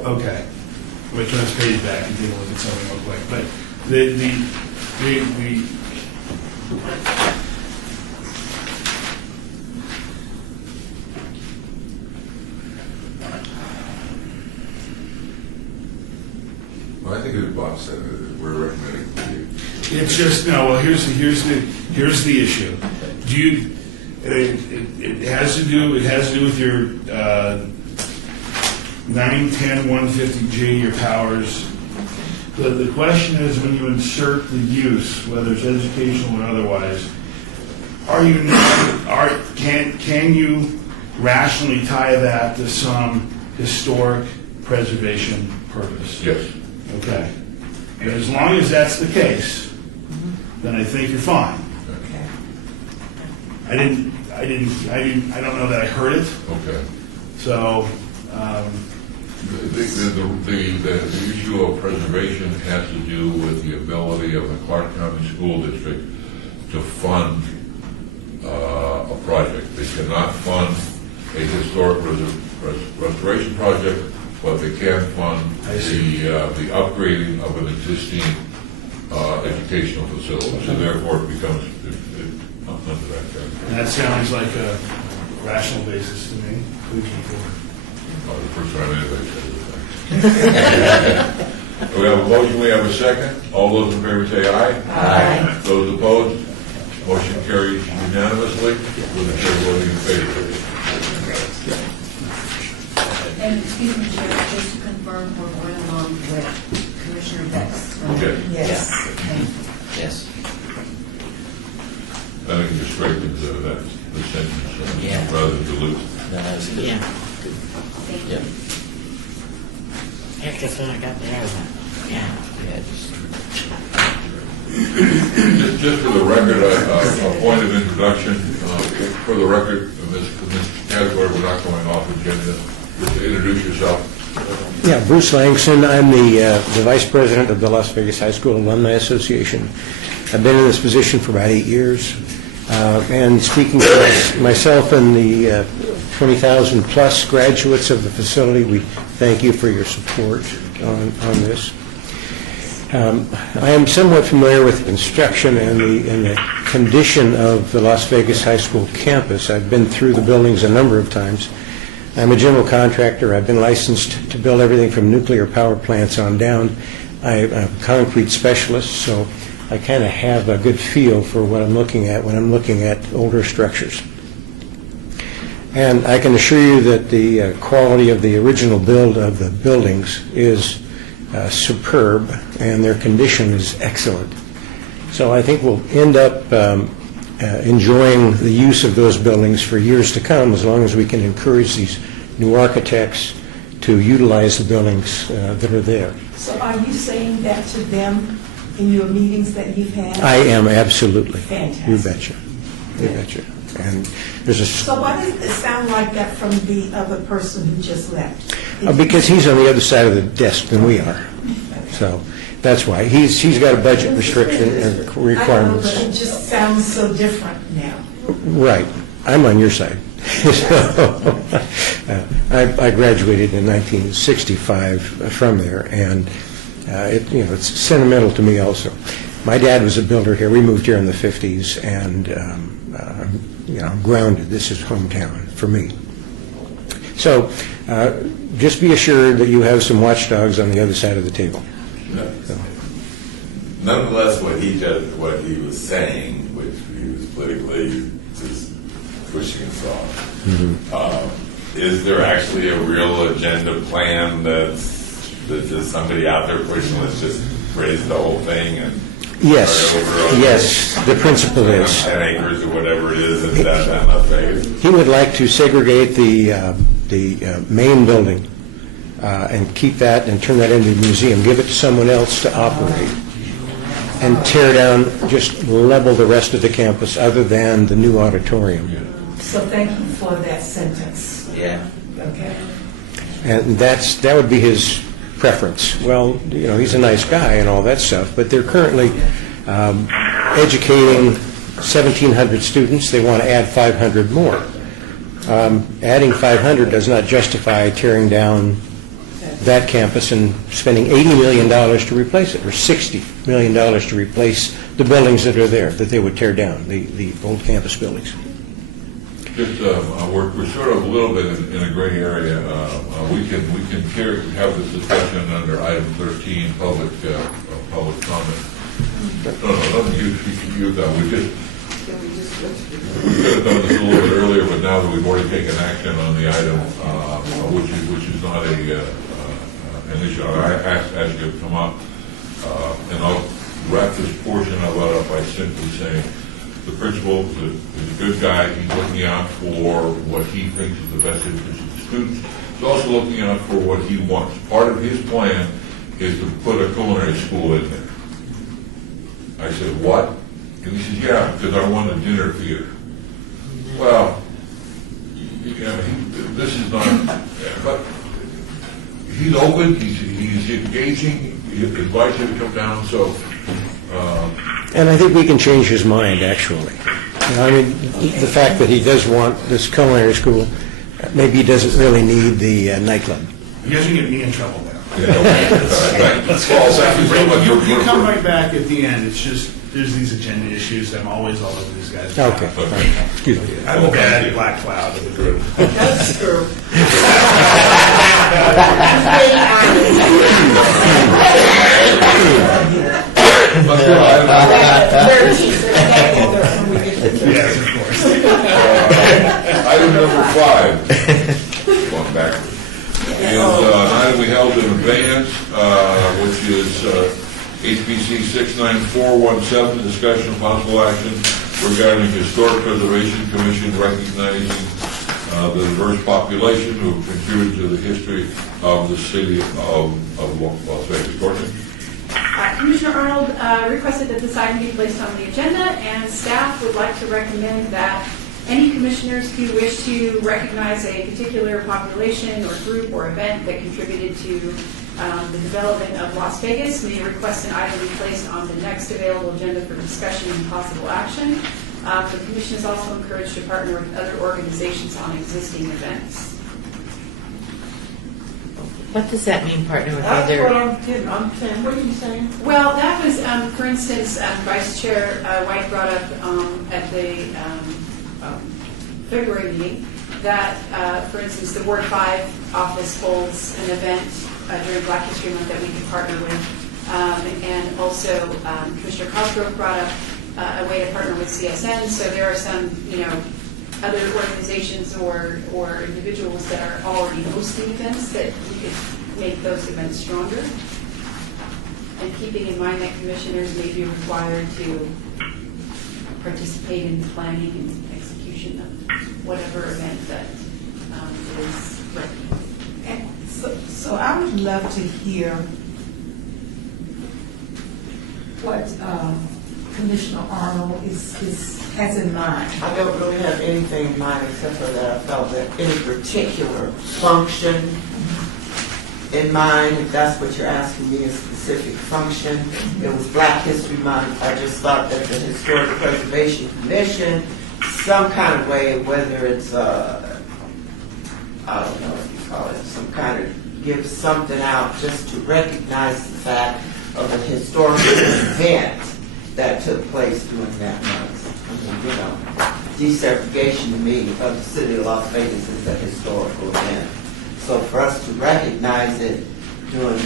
okay. Wait, turn this page back and take a look at something real quick. But Well, I think as Bob said, we're recommending to you. it's just no. Well, here's the issue. Do you? It has to do with your 910 150G, your powers. The question is, when you insert the use, whether it's educational or otherwise, can you rationally tie that to some historic preservation purpose? Yes. Okay. And as long as that's the case, then I think you're fine. Okay. I don't know that I heard it. Okay. So, The issue of preservation has to do with the ability of the Clark County School District to fund a project. They cannot fund a historic restoration project, but they can fund the upgrading of an existing educational facility. So therefore, it becomes under that category. and that sounds like a rational basis to me. Please move forward. The first time anybody said it. We have a motion, we have a second. All those in favor say aye. Aye. Those opposed, motion carries unanimously with the chair voting in favor. And excuse me, Chair, just to confirm, we're going along with Commissioner Beck's. Okay. Yes. Okay. Yes. I think it just straightens the sentence Yeah. rather than dilute. No, that's good. Yeah. Thank Yeah. you. Yeah, because then I got the other one. Yeah. Yeah, just. Just for the record, a point of introduction. For the record, Ms. Caswell, we're not going off agenda. Just introduce yourself. Yeah, Bruce Langston. I'm the Vice President of the Las Vegas High School Alumni Association. I've been in this position for about 8 years. And speaking for myself and the 20,000 plus graduates of the facility, we thank you for your support on this. I am somewhat familiar with construction and the condition of the Las Vegas High School campus. I've been through the buildings a number of times. I'm a general contractor. I've been licensed to build everything from nuclear power plants on down. I'm a concrete specialist, so I kind of have a good feel for what I'm looking at when I'm looking at older structures. And I can assure you that the quality of the original build of the buildings is superb, and their condition is excellent. So I think we'll end up enjoying the use of those buildings for years to come, as long as we can encourage these new architects to utilize the buildings that are there. So are you saying that to them in your meetings that you've had? I am, absolutely. Fantastic. You betcha. You betcha. And there's a... So why does it sound like that from the other person who just left? Because he's on the other side of the desk than we are. So that's why. He's got a budget restriction and I know, requirements. but it just sounds so different now. Right. I'm on your side. So, I graduated in 1965 from there, and it's sentimental to me also. My dad was a builder here. We moved here in the 50s, and I'm grounded. This is hometown for me. So just be assured that you have some watchdogs on the other side of the table. Nonetheless, what he was saying, which he was politically just pushing us off, is there actually a real agenda plan that's just somebody out there pushing? Let's just raise the whole thing and Yes, start over yes, the principle is. 10 acres or whatever it is in downtown Las Vegas. He would like to segregate the main building and keep that and turn that into a museum, give it to someone else to operate, and tear down, just level the rest of the campus other than the new auditorium. So thank you for that sentence. Yeah. Okay. And that would be his preference. Well, he's a nice guy and all that stuff, but they're currently educating 1,700 students. They want to add 500 more. Adding 500 does not justify tearing down that campus and spending $80 million to replace it, or $60 million to replace the buildings that are there, that they would tear down, the old campus buildings. Just, we're sort of a little bit in a gray area. We can have this discussion under item 13, public comment. No, you we could have done this a little bit earlier, but now that we've already taken action on the item, which is not an issue, I ask you to come up, and I'll wrap this portion of it up by simply saying, the principal is a good guy. He's looking out for what he thinks is the best interest of the students. He's also looking out for what he wants. Part of his plan is to put a culinary school in there. I said, what? And he says, yeah, because I want a dinner theater. Well, this is not, but he's open, he's engaging, he invites you to come down, so And I think we can change his mind, actually. The fact that he does want this culinary school, maybe he doesn't really need the nightclub. You guys are getting me in trouble now. You come right back at the end. It's just, there's these agenda issues. I'm always all over these guys. Okay. Excuse me. I'm the bad black cloud of the group. That's true. Yes, of course. Item number 5, going backwards, is an item we held in advance, which is HBC 69417, discussion of possible action regarding Historic Preservation Commission recognizing the diverse population who have contributed to the history of the city of Las Vegas. Courtney? Commissioner Arnold requested that this item be placed on the agenda, and staff would like to recommend that any commissioners who wish to recognize a particular population or group or event that contributed to the development of Las Vegas may request an item be placed on the next available agenda for discussion and possible action. The commission is also encouraged to partner with other organizations on existing events. What does that mean, partner with That's other? what I'm saying. What are you saying? Well, that was, for instance, Vice Chair White brought up at the February meeting that, for instance, the Ward 5 office holds an event during Black History Month that we can partner with. And also, Commissioner Cosgrove brought up a way to partner with CSN. So there are some, other organizations or individuals that are already hosting events that we could make those events stronger. And keeping in mind that commissioners may be required to participate in the planning and execution of whatever event that is recognized. And so I would love to hear what Commissioner Arnold has in mind. I don't really have anything in mind except for that I felt that any particular function in mind, if that's what you're asking me, a specific function. It was Black History Month. I just thought that the Historic Preservation Commission, some kind of way, whether it's, I don't know what you call it, some kind of, give something out just to recognize the fact of a historical event that took place during that month. I mean, you know, desegregation to me of the city of Las Vegas is a historical event. So for us to recognize it during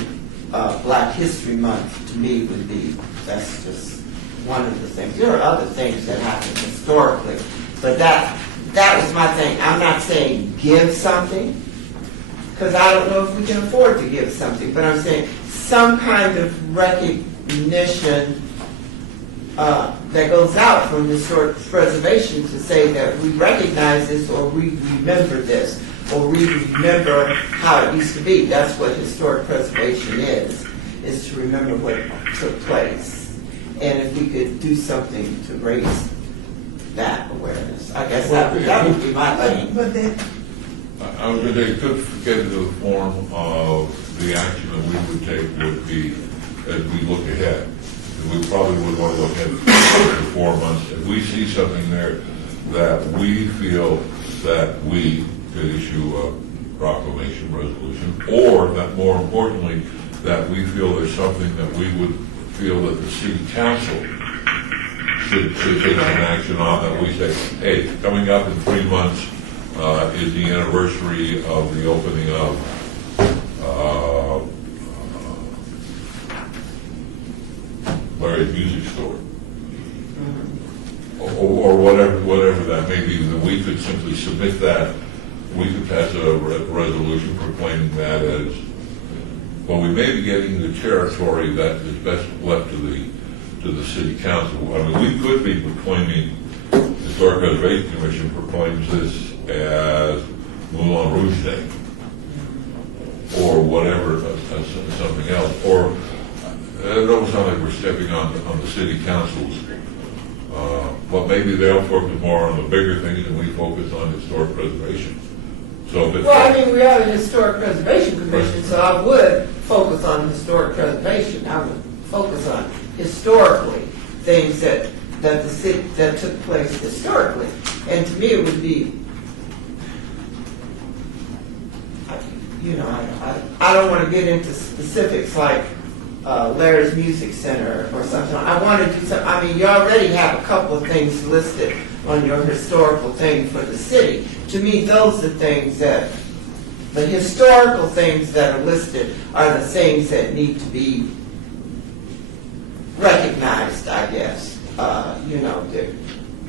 Black History Month, to me would be, that's just one of the things. There are other things that happen historically, but that was my thing. I'm not saying give something, because I don't know if we can afford to give something, but I'm saying some kind of recognition that goes out from historic preservation to say that we recognize this, or we remember this, or we remember how it used to be. That's what historic preservation is to remember what took place. And if we could do something to raise that awareness, I guess that would be my thing. But then, I was going to say, it could get into the form of the action that we would take would be, as we look ahead. We probably would want to look ahead for 4 months. If we see something there that we feel that we could issue a proclamation resolution, or that more importantly, that we feel there's something that we would feel that the city council should take some action on, that we say, hey, coming up in 3 months is the anniversary of the opening of Larry's Music Store, or whatever that may be. That we could simply submit that. We could pass a resolution proclaiming that as, well, we may be getting into territory that is best left to the city council. I mean, we could be proclaiming, the Historic Preservation Commission proclaims this as Moulin Rouge Day, or whatever, something else, or it almost sounds like we're stepping on the city council's, but maybe they'll focus more on the bigger things and we focus on historic preservation. So if it's, well, I mean, we have a Historic Preservation Commission, so I would focus on historic preservation. I would focus on historically things that the city, that took place historically. And to me, it would be, you know, I don't want to get into specifics like Larry's Music Center or something. I want to do something. I mean, you already have a couple of things listed on your historical thing for the city. To me, those are things that, the historical things that are listed are the things that need to be recognized, I guess. You know,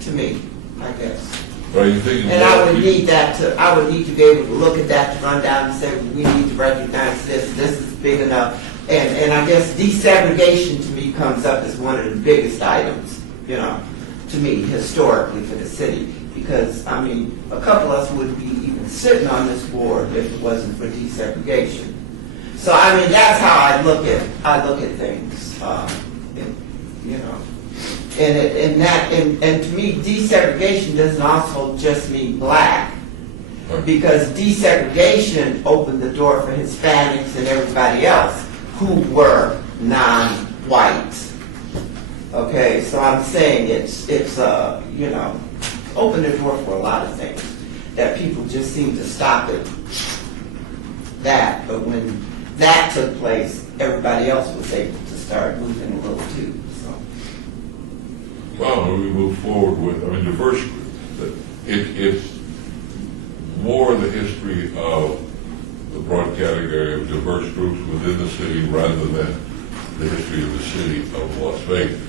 to me, I guess. are you thinking? And I would need that to, I would need to be able to look at that, to run down and say, we need to recognize this is big enough. And I guess desegregation to me comes up as one of the biggest items, you know, to me, historically for the city. Because, I mean, a couple of us wouldn't be even sitting on this board if it wasn't for desegregation. So, I mean, that's how I look at things, you know. And to me, desegregation doesn't also just mean black. Because desegregation opened the door for Hispanics and everybody else who were non-white. Okay, so I'm saying it's you know, opened the door for a lot of things that people just seem to stop at that. But when that took place, everybody else was able to start moving a little too. So. Well, we move forward with, I mean, diversity. It's more the history of the broad category of diverse groups within the city rather than the history of the city of Las Vegas.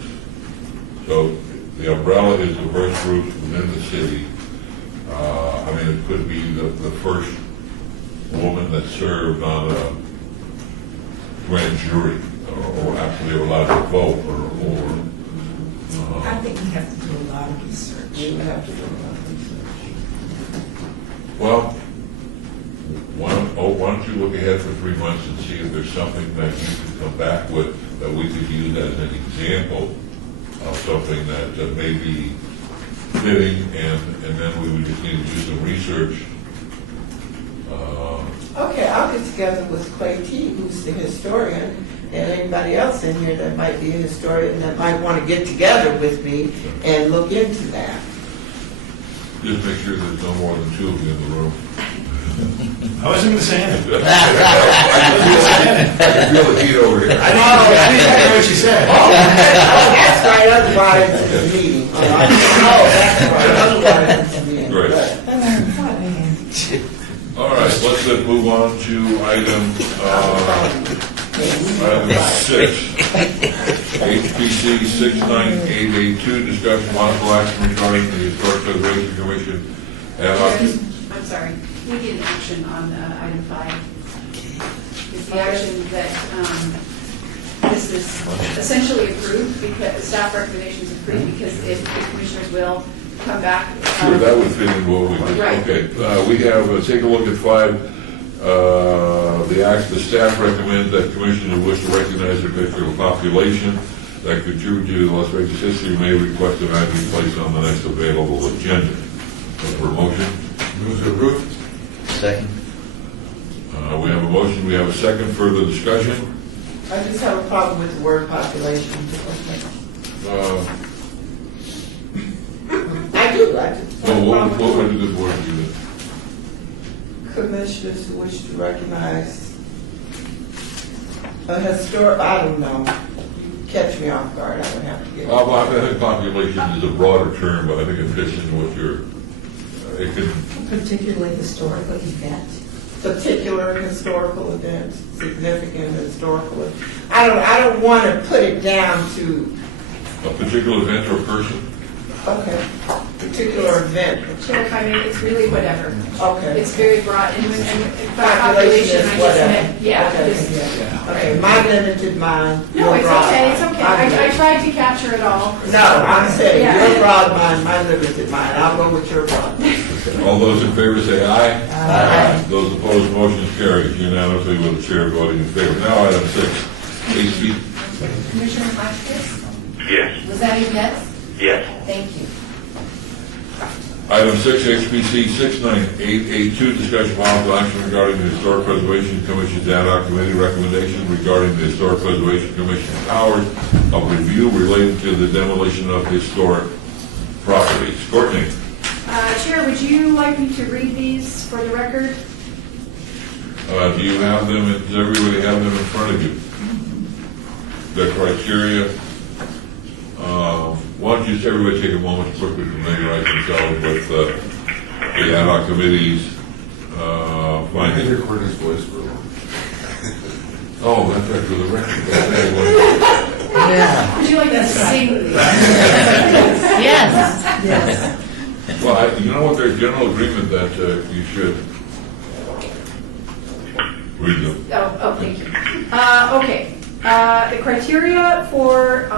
So the umbrella is diverse groups within the city. I mean, it could be the first woman that served on a grand jury, or actually allowed to vote, or I think we have to do a lot of research. We would have to do a lot of research. well, why don't you look ahead for 3 months and see if there's something that you could come back with that we could use as an example of something that may be fitting, and then we would just need to do some research Okay, I'll get together with Clay T., who's the historian, and anybody else in here that might be a historian that might want to get together with me and look into that. Just make sure there's no more than 2 of you in the room. I wasn't going to say anything. I can feel the heat over here. I didn't hear what she said. Oh, that's right, otherwise it's a meeting. Oh, that's right, otherwise it's a meeting. Great. But- All right, let's move on to item 6. HPC 69882, discussion possible action regarding the Historic Preservation Commission ad hoc. I'm sorry, we need an action on item 5. It's the action that this is essentially approved, because staff recommendations approved, because if the commissioners will come back. Sure, that would fit in what we did. Right. Okay, we have, take a look at 5. The staff recommends that commission who wish to recognize a particular population that contribute to the Las Vegas history may request an item be placed on the next available agenda. For motion? Move to approve. Second. We have a motion, we have a second. Further discussion? I just have a problem with the word population. I do like it. What would a good word be? Commissioners who wish to recognize a historic, I don't know, catch me off guard, I would have to get. Well, I think population is a broader term, but I think it fits in what you're, it could, Particularly historical event. Particular historical event, significant historical, I don't want to put it down to, a particular event or person. okay, particular event, Chair, if I may, it's really whatever. okay. It's very broad, and by Population population, is I just whatever. meant, yeah. Okay, just- yeah. Okay, my limited mind. No, your it's broad okay, it's mind. okay. I tried to capture it all. No, I'm saying Yeah. your broad mind, my limited mind. I'll go with your broad mind. All those in favor say aye. Aye. Those opposed, motion carries unanimously with the chair voting in favor. Now, item 6. HB. Commissioner Hotchkiss? Yes. Was that a yes? Yes. Thank you. Item 6, HPC 69882, discussion possible action regarding the Historic Preservation Commission's ad hoc committee recommendation regarding the Historic Preservation Commission's powers of review related to the demolition of historic properties. Courtney? Chair, would you like me to read these for the record? Do you have them, does everybody have them in front of you? The criteria? Why don't you just everybody take a moment to quickly familiarize themselves with the ad hoc committee's I think findings? you're recording his voice for a while. Oh, that's right, for the record. Yeah. Would you like to sing these? Yes. Yes. Well, you know what, there's general agreement that you should read them. Oh, thank you. Okay, the criteria for,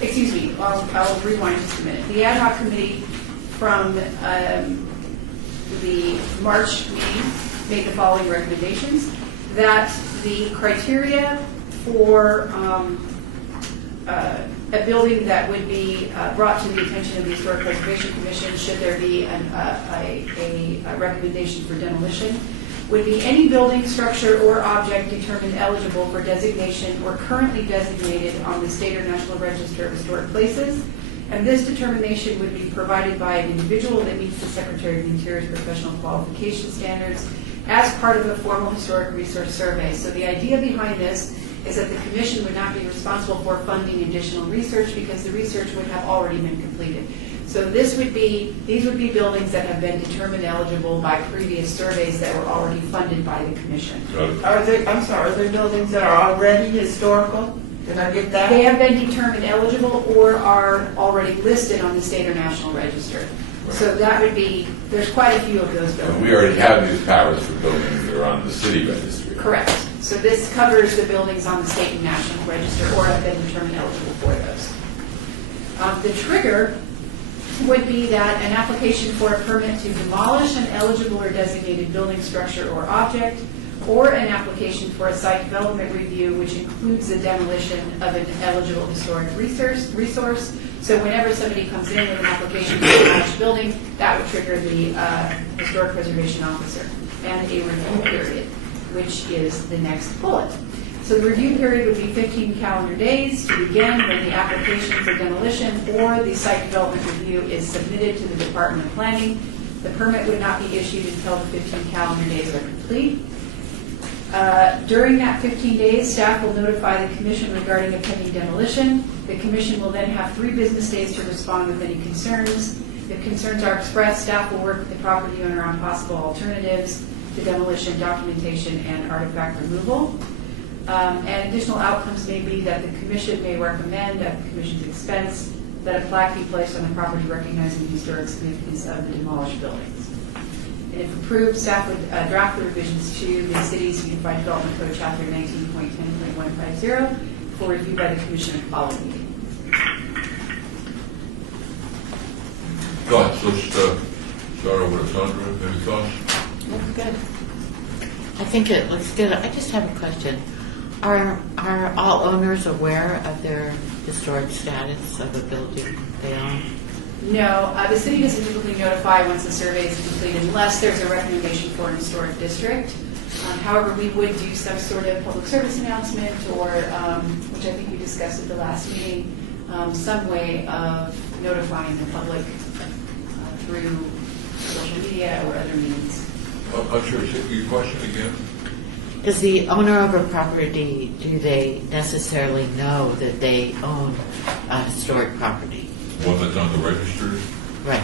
excuse me, I'll rewind just a minute. The ad hoc committee from the March meeting made the following recommendations: that the criteria for a building that would be brought to the attention of the Historic Preservation Commission, should there be a recommendation for demolition, would be any building, structure, or object determined eligible for designation or currently designated on the State or National Register of Historic Places. And this determination would be provided by an individual that meets the Secretary of the Interior's professional qualification standards as part of a formal historic resource survey. So the idea behind this is that the commission would not be responsible for funding additional research because the research would have already been completed. So these would be buildings that have been determined eligible by previous surveys that were already funded by the commission. Are there buildings that are already historical? Did I get that? They have been determined eligible or are already listed on the State or National Register. So that would be, there's quite a few of those And buildings. we already have these powers for buildings that are on the city registry. Correct. So this covers the buildings on the State and National Register or have been determined eligible for those. The trigger would be that an application for a permit to demolish an eligible or designated building, structure, or object, or an application for a site development review, which includes the demolition of an eligible historic resource. So whenever somebody comes in with an application for a demolish building, that would trigger the historic preservation officer. and a review period, which is the next bullet. So the review period would be 15 calendar days to begin when the application for demolition or the site development review is submitted to the Department of Planning. The permit would not be issued until the 15 calendar days are complete. During that 15 days, staff will notify the commission regarding a pending demolition. The commission will then have 3 business days to respond with any concerns. If concerns are expressed, staff will work with the property owner on possible alternatives to demolition, documentation, and artifact removal. And additional outcomes may be that the commission may recommend at the commission's expense that a plaque be placed on the property recognizing the historic significance of the demolished buildings. And if approved, staff would draft the revisions to the city's Unified Development Code, Chapter 19.10.150, for review by the commission at the following meeting. Thoughts? Let's start over with Sandra. Any thoughts? Looks good. I think it looks good. I just have a question. Are all owners aware of their historic status of the building they own? No, the city doesn't typically notify once the survey is completed unless there's a recommendation for an historic district. However, we would do some sort of public service announcement or, which I think we discussed at the last meeting, some way of notifying the public through social media or other means. I'm sure. Your question again? Does the owner of a property, do they necessarily know that they own a historic property? One that's on the register? Right.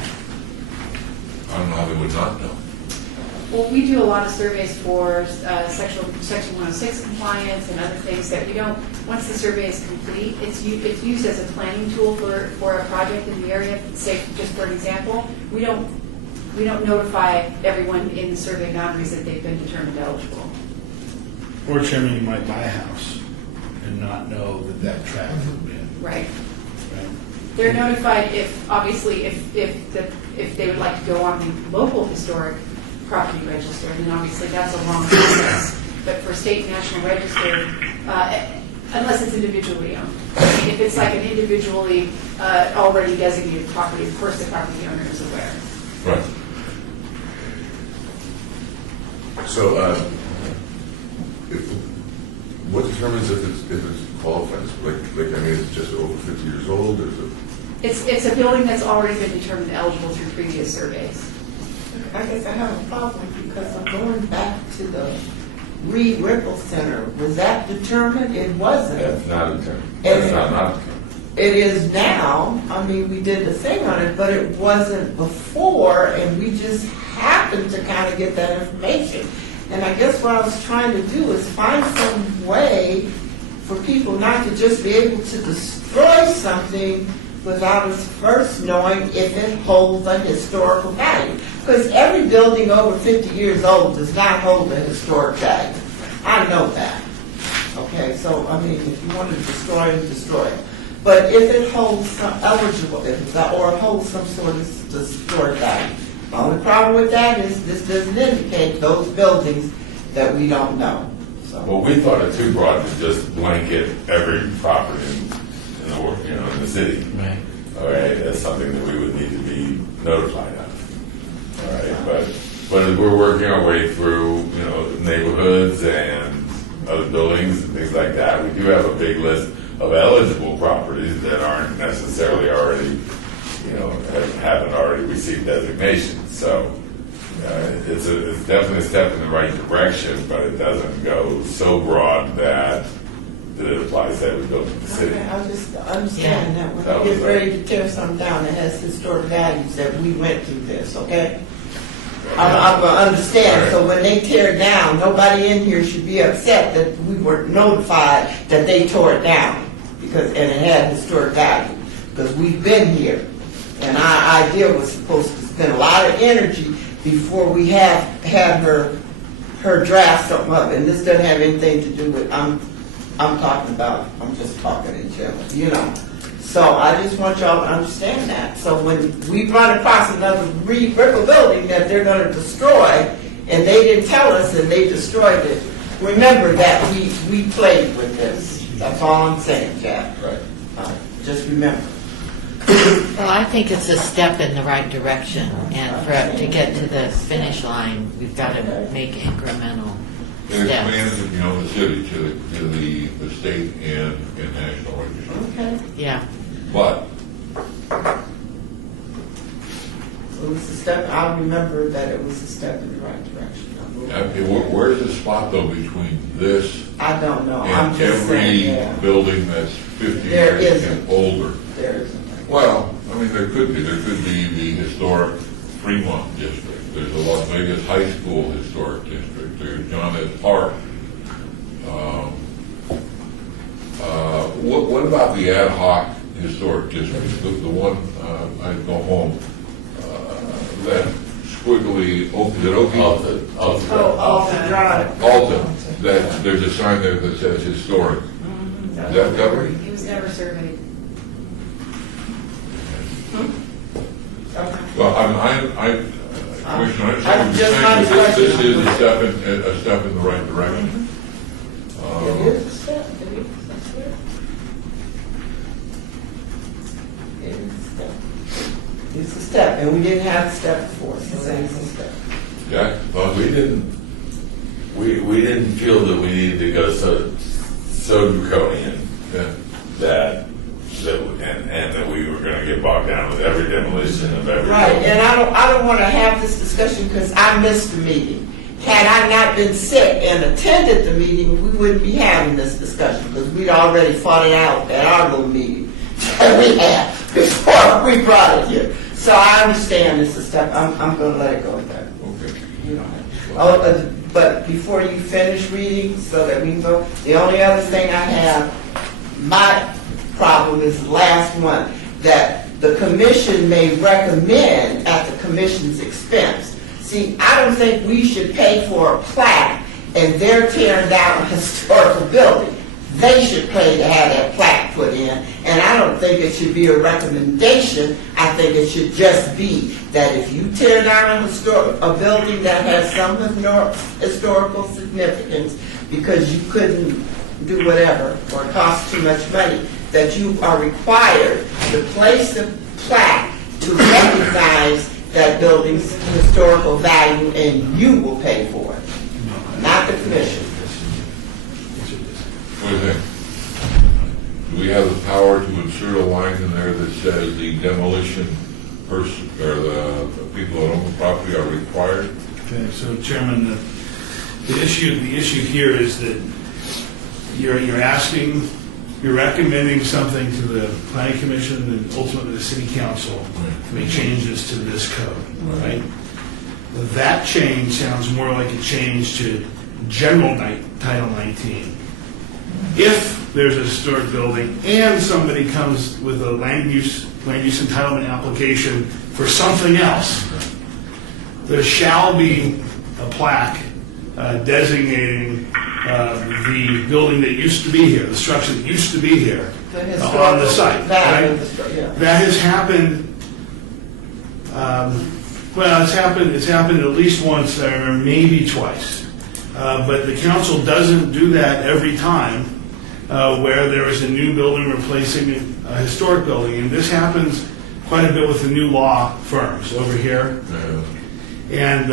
I don't know how they would not know. Well, we do a lot of surveys for Section 106 compliance and other things that we don't, once the survey is complete, it's used as a planning tool for a project in the area. Say, just for an example, we don't notify everyone in the survey boundaries that they've been determined eligible. Or Chairman, you might buy a house and not know that tract has been. Right. Right. They're notified if, obviously, if they would like to go on the local historic property register, then obviously that's a long process. But for state and national register, unless it's individually owned. If it's like an individually already designated property, of course the property owner is aware. Right. So, what determines if it qualifies? Like, I mean, is it just over 50 years old, or is it? It's a building that's already been determined eligible through previous surveys. I guess I have a problem because I'm going back to the Reed Ripple Center. Was that determined? It wasn't. That's not determined. That's not determined. It is now. I mean, we did the thing on it, but it wasn't before, and we just happened to kind of get that information. And I guess what I was trying to do is find some way for people not to just be able to destroy something without us first knowing if it holds a historical value. Because every building over 50 years old does not hold a historic value. I know that. Okay, so, I mean, if you want to destroy it, destroy it. But if it holds some eligible, or holds some sort of historic value. The only problem with that is this doesn't indicate those buildings that we don't know. So. Well, we thought it too broad to just blanket every property in the city. Right. All right, that's something that we would need to be notified of. All right, but as we're working our way through, neighborhoods and other buildings and things like that, we do have a big list of eligible properties that aren't necessarily already, haven't already received designation. So it's definitely a step in the right direction, but it doesn't go so broad that it applies to every building in the city. Okay, I just understand that when we get ready to tear something down that has historic values, that we went through this, okay? I'm going to understand. So when they tear it down, nobody in here should be upset that we were notified that they tore it down and it had historic value, because we've been here. And our idea was supposed to spend a lot of energy before we had her draft something up, and this doesn't have anything to do with, I'm just talking in general, So I just want y'all to understand that. So when we run across another Reed Ripple building that they're going to destroy, and they didn't tell us and they destroyed it, remember that we played with this. That's all I'm saying, Jeff. Right. Just remember. Well, I think it's a step in the right direction, and to get to the finish line, we've got to make incremental It steps. expands, the city to the state and national register. Okay. Yeah. But It was a step, I remember that it was a step in the right direction. where's the spot though between this I don't know, I'm and just every saying, yeah. building that's 50 There years isn't. and older? There isn't. Well, I mean, there could be the historic Fremont district. There's the Las Vegas High School Historic District. There's John S. Park. What about the ad hoc historic districts? The one, I go home, that squiggly, is it Okie? Alta Drive. Alta, that, there's a sign there that says historic. Is that covered? It was never surveyed. Well, Commissioner, I I'm understand just what you're not saying, but this is questioning. a step in the right direction. It is a step, it is a step. It is a step. It's a step, and we didn't have a step before, so it's a step. Jack, thoughts? We didn't feel that we needed to go so draconian Yeah. that that we were going to get bogged down with every demolition of every Right, building. and I don't want to have this discussion because I missed the meeting. Had I not been sick and attended the meeting, we wouldn't be having this discussion because we'd already fought it out at our little meeting that we had before we brought it here. So I understand it's a step. I'm going to let it go with that. Okay. You don't have. But before you finish reading, so that we can go, the only other thing I have, my problem is the last one, that the commission may recommend at the commission's expense. See, I don't think we should pay for a plaque and they're tearing down a historical building. They should pay to have that plaque put in, and I don't think it should be a recommendation. I think it should just be that if you tear down a building that has some historical significance because you couldn't do whatever or it costs too much money, that you are required to place a plaque to recognize that building's historical value, and you will pay for it, not the commission. What do you think? Do we have the power to insert a line in there that says the demolition person, or the people that own the property are required? Okay, so Chairman, the issue here is that you're recommending something to the Planning Commission and ultimately the City Council to make changes to this code, right? That change sounds more like a change to general Title 19. If there's a historic building and somebody comes with a land use entitlement application for something else, there shall be a plaque designating the building that used to be here, the structure that used to be here on the site. Right? That has happened. Well, it's happened at least once, I remember, maybe twice. But the council doesn't do that every time where there is a new building replacing a historic building. And this happens quite a bit with the new law firms over here. And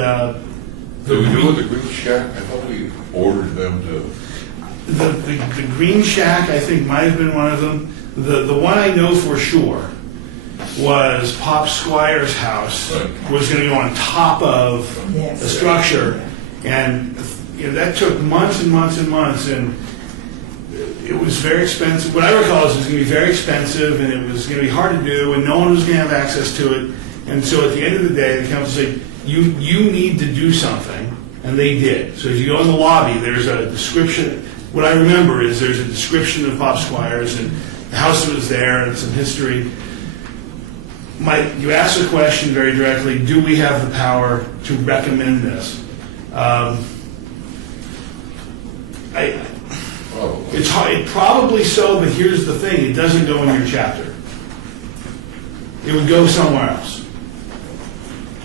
Did we do with the Green Shack? I thought we ordered them to. the Green Shack, I think, might have been one of them. The one I know for sure was Pop Squire's house was going to go on top of a structure, and that took months and months and months, and it was very expensive. What I recall is it was going to be very expensive, and it was going to be hard to do, and no one was going to have access to it. And so at the end of the day, the council said, you need to do something, and they did. So as you go in the lobby, there's a description. What I remember is there's a description of Pop Squire's, and the house was there, and some history. You asked the question very directly, do we have the power to recommend this? It's hard, probably so, but here's the thing, it doesn't go in your chapter. It would go somewhere else.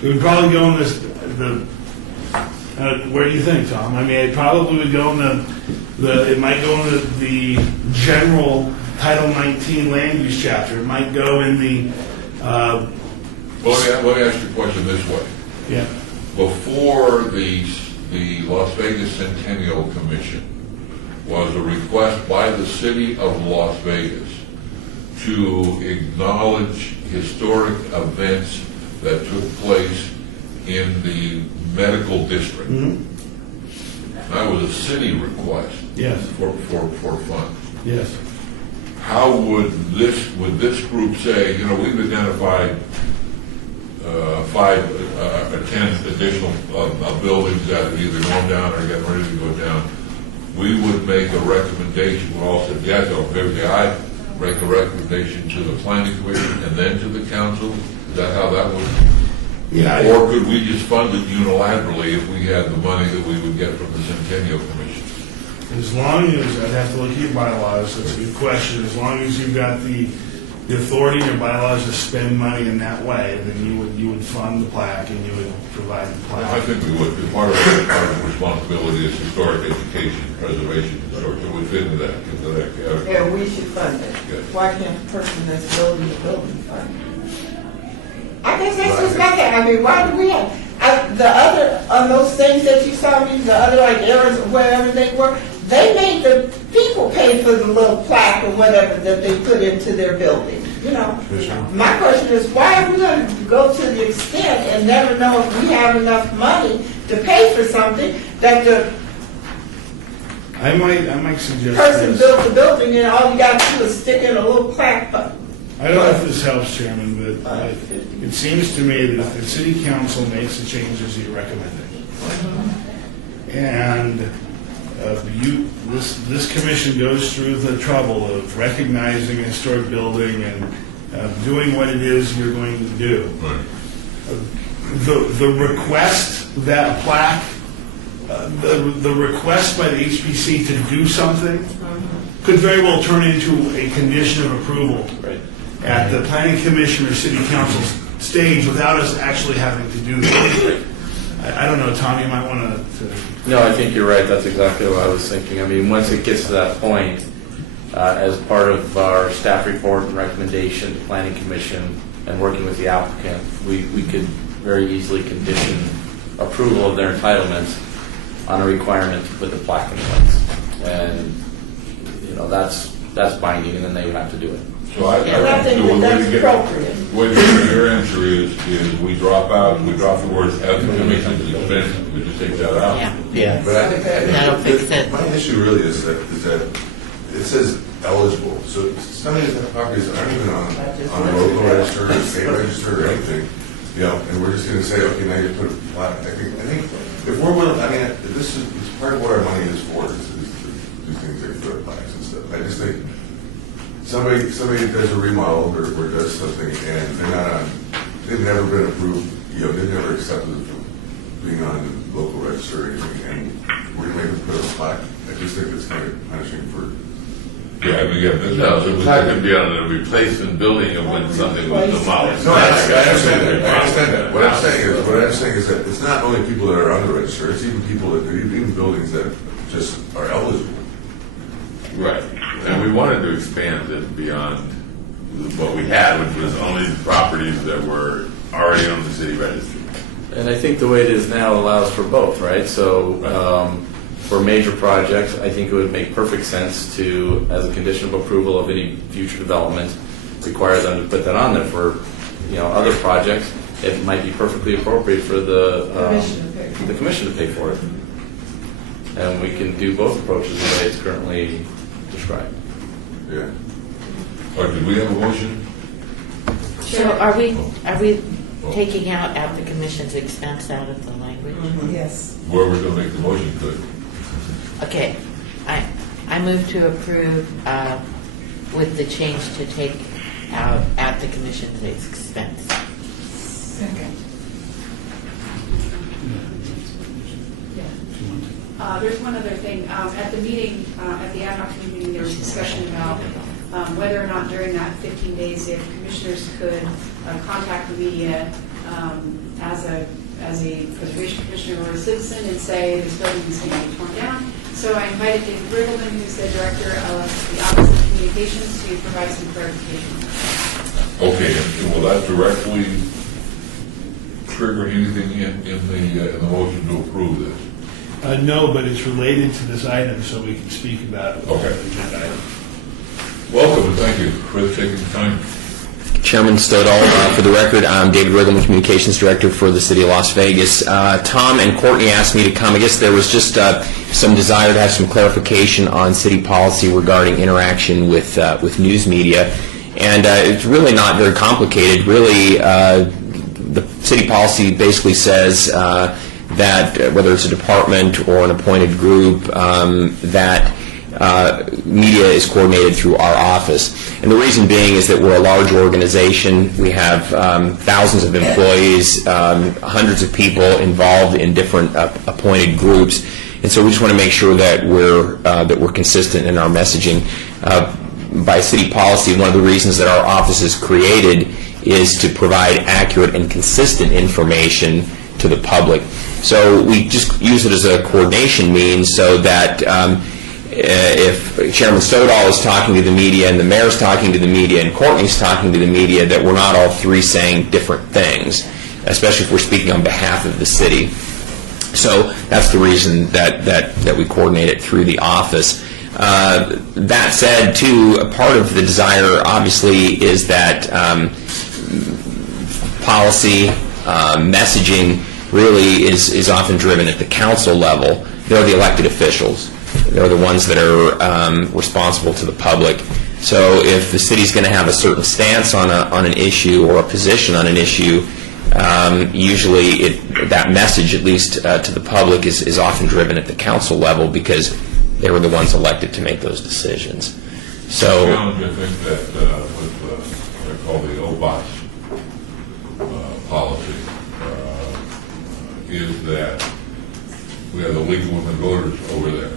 It would probably go in where do you think, Tom? I mean, it probably would go in it might go in the general Title 19 land use chapter. It might go in the Let me ask you a question this way. Yeah. Before the Las Vegas Centennial Commission was a request by the city of Las Vegas to acknowledge historic events that took place in the medical district. That was a city request. Yes. For funds. Yes. How would this group say, we've identified 5 or 10 additional buildings that are either going down or getting ready to go down. We would make a recommendation, we'll all say, yes, okay, I make a recommendation to the planning commission and then to the council. Is that how that would? Yeah. Or could we just fund it unilaterally if we had the money that we would get from the Centennial Commission? As long as, I'd have to look at your bylaws, that's a good question. As long as you've got the authority in your bylaws to spend money in that way, then you would fund the plaque and you would provide the plaque. I think we would, because part of the responsibility is historic education, preservation, historic, so we fit into that category. Yeah, we should fund it. Yes. Why can't the person that's building the building fund it? I guess that's just not that. I mean, why do we have, the other, on those things that you saw me, the other like errors or whatever they were, they made the people pay for the little plaque or whatever that they put into their building, My question is, why are we going to go to the extent and never know if we have enough money to pay for something that the I might suggest person this. built the building and all you got to do is stick in a little plaque button? I don't know if this helps, Chairman, but it seems to me that if the city council makes the changes you recommended, and this commission goes through the trouble of recognizing a historic building and doing what it is you're going to do, the request that plaque, the request by the HPC to do something could very well turn into a condition of approval at the planning commission or city council stage without us actually having to do that. I don't know, Tom, you might want to... No, I think you're right. That's exactly what I was thinking. I mean, once it gets to that point, as part of our staff report and recommendation, the planning commission, and working with the applicant, we could very easily condition approval of their entitlements on a requirement to put the plaque in place. And, that's binding, and then they would have to do it. So I think the way to get your answer is we drop the words at the commission's expense, we just take that out. Yeah. But I think That'll fix it. my issue really is that it says eligible. So some of these properties aren't even on a local register or state register or anything. And we're just going to say, okay, now you put a plaque. I think if we're willing, this is part of what our money is for, is to do things like put up plaques and stuff. I just think somebody does a remodel or does something and they've never been approved, they've never accepted it from being on the local register or anything, and we're going to make them put up a plaque. I just think it's kind of punishing for... the plaque could be on a replacement building of when something was demolished. No, I understand that. What I'm saying is that it's not only people that are on the register, it's even even buildings that just are eligible. Right. And we wanted to expand it beyond what we had, which was only properties that were already on the city registry. And I think the way it is now allows for both, right? So for major projects, I think it would make perfect sense to, as a condition of approval of any future development, require them to put that on there. For other projects, it might be perfectly appropriate for the commission to pay for it. And we can do both approaches the way it's currently described. Yeah. Or did we have a motion? So are we taking out at the commission's expense out of the language? Yes. Whoever's going to make the motion could. Okay, I move to approve with the change to take out at the commission's expense. Second. There's one other thing. At the meeting, at the ad hoc committee meeting, there was discussion about whether or not during that 15 days, if commissioners could contact the media as a preservation commissioner or a citizen and say this building is going to be torn down. So I invited David Riggleman, who's the director of the Office of Communications, to provide some clarification. Okay, and will that directly trigger anything in the motion to approve this? No, but it's related to this item, so we can speak about it. Okay. Agenda item. Welcome, and thank you for taking the time. Chairman Stoddall, for the record, I'm David Riggleman, Communications Director for the City of Las Vegas. Tom and Courtney asked me to come. I guess there was just some desire to have some clarification on city policy regarding interaction with news media. And it's really not very complicated. Really, the city policy basically says that whether it's a department or an appointed group, that media is coordinated through our office. And the reason being is that we're a large organization. We have thousands of employees, hundreds of people involved in different appointed groups. And so we just want to make sure that we're consistent in our messaging. By city policy, one of the reasons that our office is created is to provide accurate and consistent information to the public. So we just use it as a coordination means so that if Chairman Stoddall is talking to the media and the mayor's talking to the media and Courtney's talking to the media, that we're not all three saying different things, especially if we're speaking on behalf of the city. So that's the reason that we coordinate it through the office. That said, too, a part of the desire, obviously, is that policy, messaging, really is often driven at the council level. They're the elected officials. They're the ones that are responsible to the public. So if the city's going to have a certain stance on an issue or a position on an issue, usually that message, at least to the public, is often driven at the council level because they were the ones elected to make those decisions. So, the challenge, I think, that with what I call the OBOS policy is that we have the League of Women Voters over there.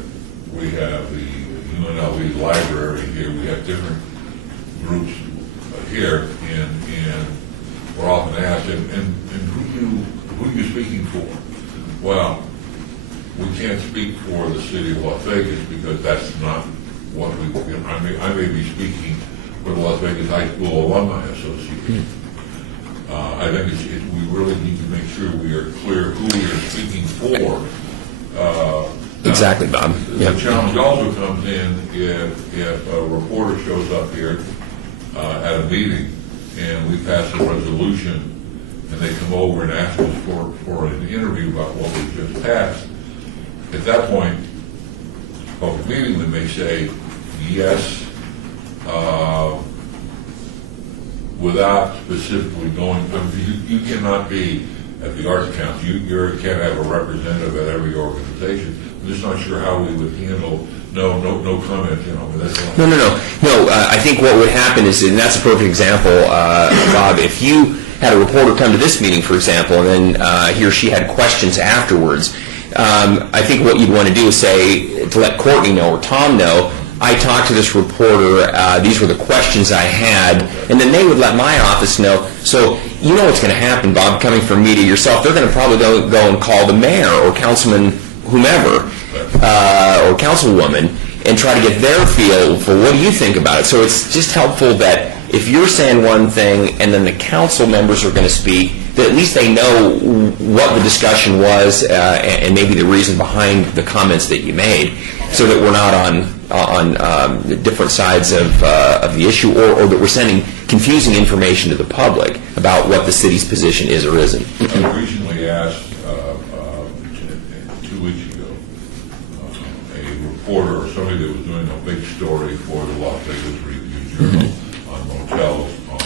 We have the UNLV library here. We have different groups here, and we're often asked, and who are you speaking for? Well, we can't speak for the city of Las Vegas because that's not what I may be speaking for the Las Vegas High School Alumni Association. I think we really need to make sure we are clear who we are speaking for. Exactly, Bob. The challenge also comes in if a reporter shows up here at a meeting and we pass a resolution and they come over and ask us for an interview about what we just passed. At that point, public meeting, we may say yes, without specifically going. You cannot be at the Arts Council. You can't have a representative at every organization. I'm just not sure how we would handle. No comment. That's No. I think what would happen is, and that's a perfect example, Bob. If you had a reporter come to this meeting, for example, and then he or she had questions afterwards. I think what you'd want to do is say, to let Courtney know or Tom know, I talked to this reporter, these were the questions I had, and then they would let my office know. So you know what's going to happen, Bob, coming from media yourself, they're going to probably go and call the mayor or councilman whomever, or councilwoman, and try to get their feel for what do you think about it. So it's just helpful that if you're saying one thing and then the council members are going to speak, that at least they know what the discussion was and maybe the reason behind the comments that you made, so that we're not on different sides of the issue, or that we're sending confusing information to the public about what the city's position is or isn't. I recently asked 2 weeks ago a reporter or somebody that was doing a big story for the Las Vegas Review-Journal on motels on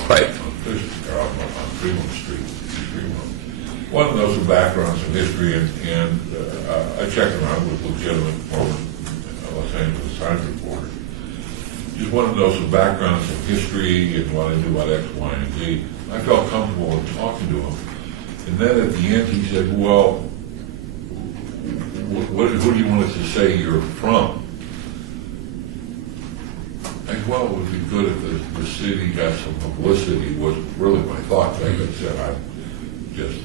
Fremont Street. Wanted to know some background, some history, and I checked around with legitimate former Los Angeles Times reporters. Just wanted to know some background, some history, and what I knew about X, Y, and Z. I felt comfortable in talking to him. And then at the end he said, well, who do you want us to say you're from? I said, well, it would be good if the city got some publicity, was really my thought. Like I said, I'm just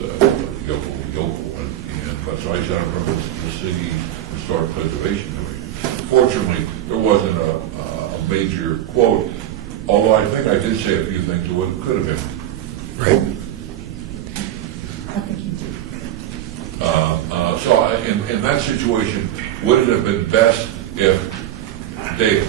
yokel. But so I said, I'm from the city Historic Preservation Commission. Fortunately, there wasn't a major quote. although I think I did say a few things that could have been. Right. I think you do. So in that situation, would it have been best if, David,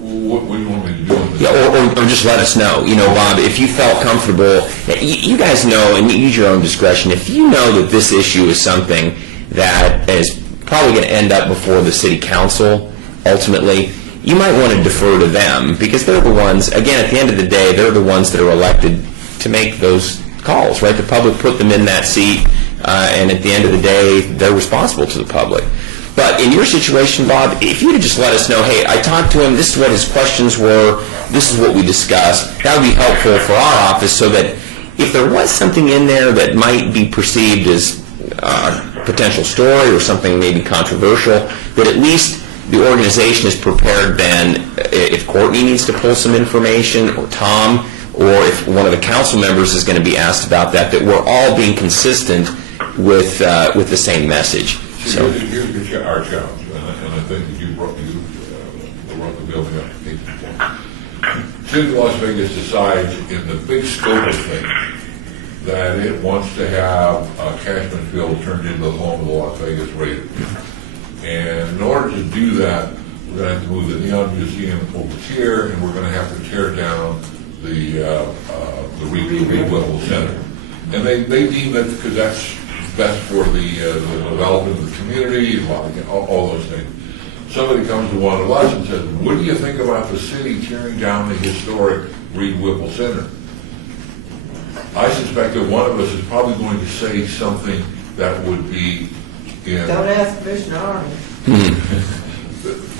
what do you want me to do with this? Yeah, or just let us know. You know, Bob, if you felt comfortable, you guys know, and use your own discretion, if you know that this issue is something that is probably going to end up before the city council, ultimately, you might want to defer to them, because they're the ones, again, at the end of the day, they're the ones that are elected to make those calls, right? The public put them in that seat, and at the end of the day, they're responsible to the public. But in your situation, Bob, if you would just let us know, hey, I talked to him, this is what his questions were, this is what we discussed, that would be helpful for our office, so that if there was something in there that might be perceived as a potential story or something maybe controversial, that at least the organization is prepared then, if Courtney needs to pull some information, or Tom, or if one of the council members is going to be asked about that, that we're all being consistent with the same message. So Here's our challenge, and I think that you brought the building up to City of Las Vegas decides in the big scope of things that it wants to have Cashman Field turned into the home of the Las Vegas Raiders. And in order to do that, we're going to have to move the Neon Museum over here, and we're going to have to tear down the Reed Whipple Center. And they deem that because that's best for the development of the community, all those things. Somebody comes to one of us and says, what do you think about the city tearing down the historic Reed Whipple Center? I suspect that one of us is probably going to say something that would be in... Don't ask Commissioner Arnold.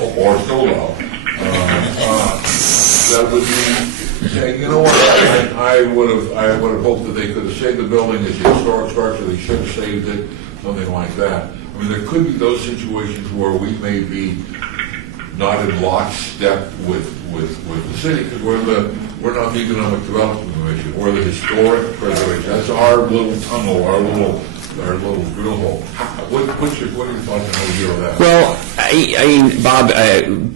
or Stovall. That would be saying, you know what, I would have hoped that they could have saved the building as a historic structure, they should have saved it, something like that. I mean, there could be those situations where we may be not in lockstep with the city, because we're not the Economic Development Commission, we're the Historic Preservation. That's our little tunnel, our little drill hole. What are your thoughts on that? Well, I mean, Bob,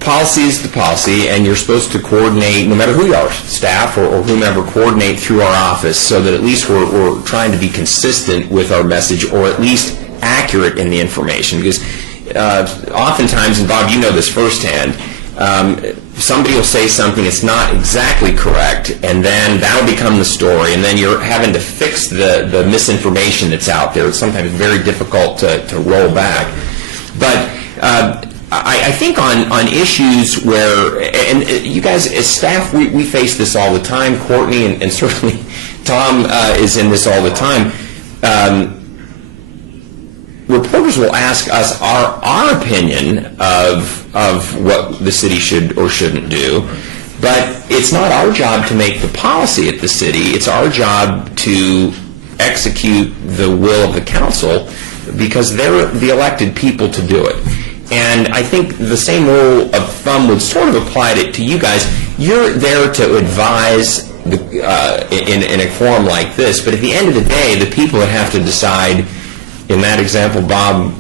policy is the policy, and you're supposed to coordinate, no matter who you are, staff or whomever, coordinate through our office so that at least we're trying to be consistent with our message, or at least accurate in the information. Because oftentimes, and Bob, you know this firsthand, somebody will say something that's not exactly correct, and then that'll become the story, and then you're having to fix the misinformation that's out there. It's sometimes very difficult to roll back. But I think on issues where, and you guys as staff, we face this all the time. Courtney and certainly Tom is in this all the time. Reporters will ask us our opinion of what the city should or shouldn't do, but it's not our job to make the policy at the city. It's our job to execute the will of the council, because they're the elected people to do it. And I think the same rule of thumb would sort of apply to you guys. You're there to advise in a forum like this, but at the end of the day, the people that have to decide, in that example, Bob,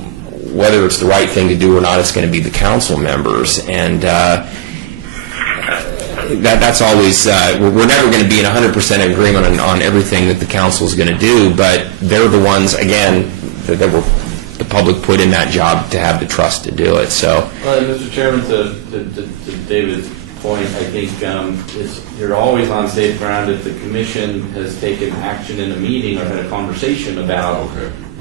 whether it's the right thing to do or not, it's going to be the council members. And that's always, we're never going to be in 100% agreement on everything that the council is going to do, but they're the ones, again, that the public put in that job to have the trust to do it. So, well, and Mr. Chairman, to David's point, I think you're always on safe ground if the commission has taken action in a meeting or had a conversation about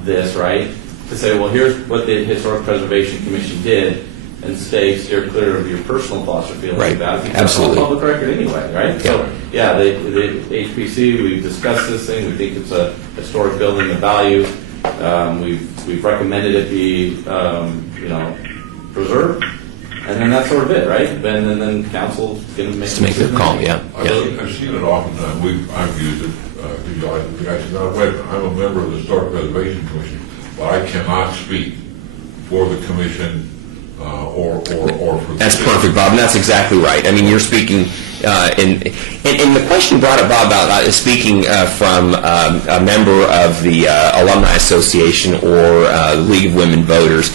this, right? To say, well, here's what the Historic Preservation Commission did, and steer clear of your personal thoughts or feelings about it. Because Absolutely. It's all public record anyway, right? Yeah. So, yeah, the HPC, we've discussed this thing. We think it's a historic building of value. We've recommended it be, preserved. And then that's sort of it, right? And then council's going to make their call, yeah. I've seen it oftentimes. I've used it. You guys know, wait a minute, I'm a member of the Historic Preservation Commission, but I cannot speak for the commission or for the That's city. perfect, Bob, and that's exactly right. I mean, you're speaking, and the question brought up, Bob, about speaking from a member of the Alumni Association or the League of Women Voters.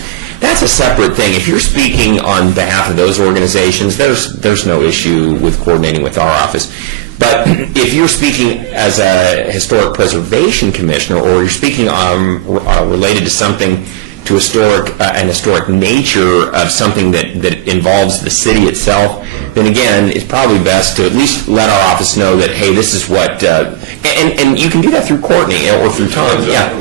that's a separate thing. If you're speaking on behalf of those organizations, there's no issue with coordinating with our office. But if you're speaking as a historic preservation commissioner, or you're speaking related to something, to an historic nature of something that involves the city itself, then again, it's probably best to at least let our office know that, hey, this is what, and you can do that through Courtney or through Tom. Yeah,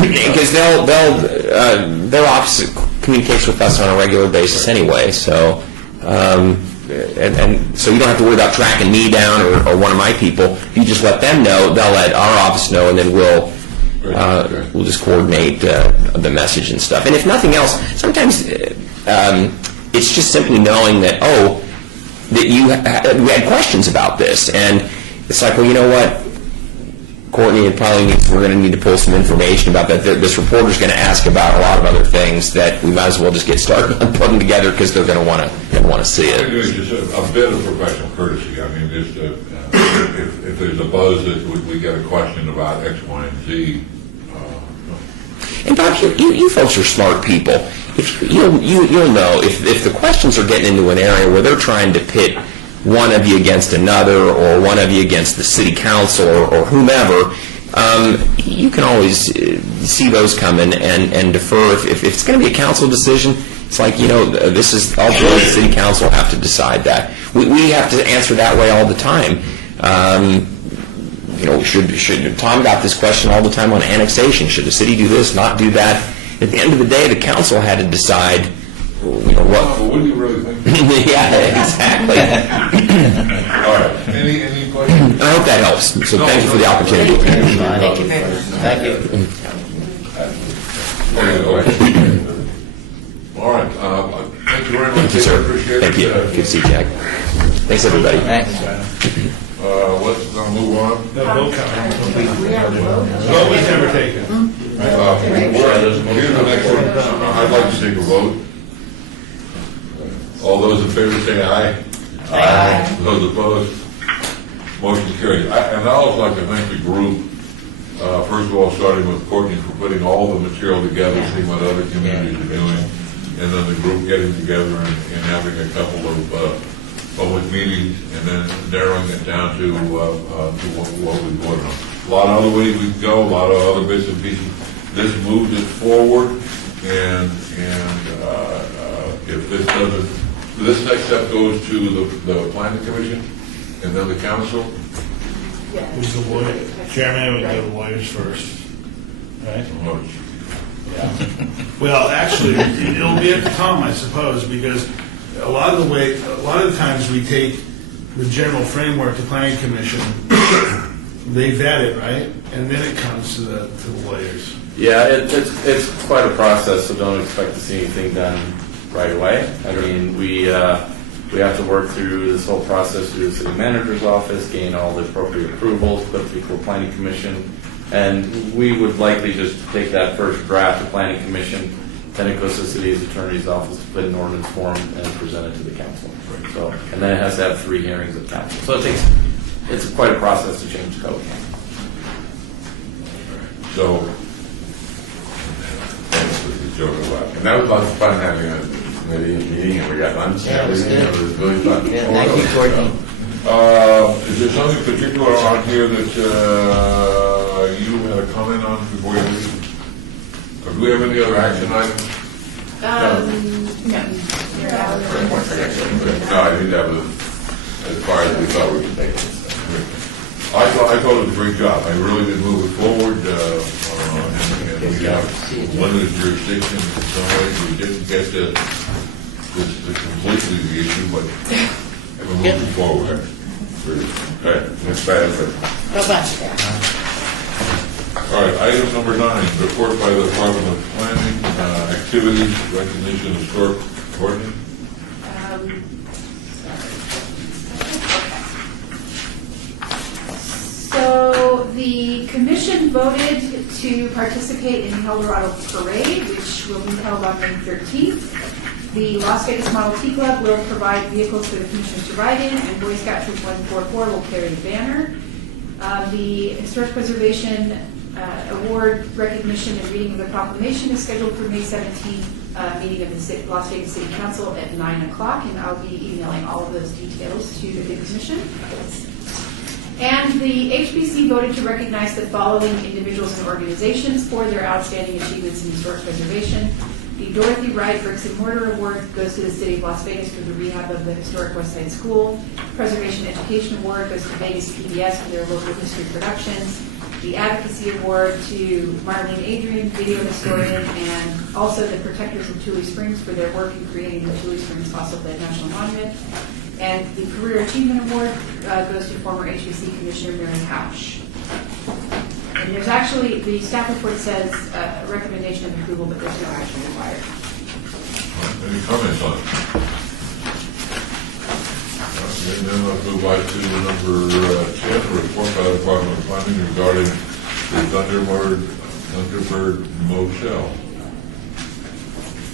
because their office communicates with us on a regular basis anyway, so. And so you don't have to worry about tracking me down or one of my people. If you just let them know, they'll let our office know, and then we'll just coordinate the message and stuff. And if nothing else, sometimes it's just simply knowing that, that you had questions about this, and it's like, well, you know what, Courtney, we're going to need to pull some information about that. This reporter's going to ask about a lot of other things that we might as well just get started on putting together because they're going to want to see it. It's just a bit of professional courtesy. I mean, just if there's a buzz that we get a question about X, Y, and Z. And Bob, you folks are smart people. If you'll know if the questions are getting into an area where they're trying to pit one of you against another, or one of you against the city council, or whomever, you can always see those coming and defer. If it's going to be a council decision, it's like, this is ultimately the city council have to decide that. We have to answer that way all the time. Should Tom got this question all the time on annexation? Should the city do this, not do that? At the end of the day, the council had to decide. What? What do you really think? Yeah, exactly. All right. Any questions? I hope that helps. So thank you for the opportunity. Thank you very much. Thank you. All right. Thank you very much. Thank you, sir. Appreciate it. Thank you. Good to see you, Jack. Thanks, everybody. Thanks. Let's move on. No, vote count. Vote was never taken. Here's the next one. I'd like to take a vote. All those in favor say aye. Aye. Those opposed? Motion carries. And I also like to thank the group, first of all, starting with Courtney for putting all the material together, seeing what other communities are doing, and then the group getting together and having a couple of public meetings, and then narrowing it down to what we voted on. A lot of other ways we could go, a lot of other bits and pieces. This moved it forward, and if this doesn't, this next step goes to the planning commission, and then the council. Who's the lawyer? Chairman would go to lawyers first, right? Yeah. Well, actually, it'll be up to Tom, I suppose, because a lot of the times we take the general framework to planning commission, they vet it, right, and then it comes to the lawyers. Yeah, it's quite a process, so don't expect to see anything done right away. I mean, we have to work through this whole process through the city manager's office, gain all the appropriate approvals, put it before planning commission, and we would likely just take that first draft to planning commission, then it goes to the city's attorney's office to put in ordinance form and present it to the council. So, and then it has to have 3 hearings of council. So it's quite a process to change code. So, And that was lots of fun having a meeting, and we got lunch. Yeah, it was good. It was really fun. Yeah, thank you, Courtney. Is there something particular on here that you had a comment on before you leave? Or do we have any other action items? No. You're out. No, I think that was as far as we thought we could take it. I thought it was a great job. I really did move it forward, and we have limited jurisdiction in some ways. We didn't get to completely the issue, but we're moving forward. Okay, that's bad. Bye-bye. All right, item number 9, report by the Department of Planning, activities, recognition of historic. Courtney? So the commission voted to participate in the El Dorado Parade, which will be held on May 13th. The Las Vegas Model T Club will provide vehicles for the commissioners to ride in, and Boy Scout Troop 144 will carry the banner. The Historic Preservation Award recognition and reading of the proclamation is scheduled for May 17th. meeting of the Las Vegas City Council at 9 o'clock, and I'll be emailing all of those details to the commission. And the HBC voted to recognize the following individuals and organizations for their outstanding achievements in historic preservation. The Dorothy Wright Bricks and Mortar Award goes to the City of Las Vegas for the rehab of the historic West Side School. Preservation Education Award goes to Vegas PBS for their local history productions. The Advocacy Award to Marlene Adrian, video historian, and also the Protectors of Tule Springs for their work in creating the Tule Springs Fossil Bed National Monument. And the Career Achievement Award goes to former HBC Commissioner Mary Housh. And there's actually, the staff report says a recommendation of approval, but there's no action required. Any comments on it? Okay, then let's move on to number 10, report by the Department of Planning regarding the Thunderbird Motel.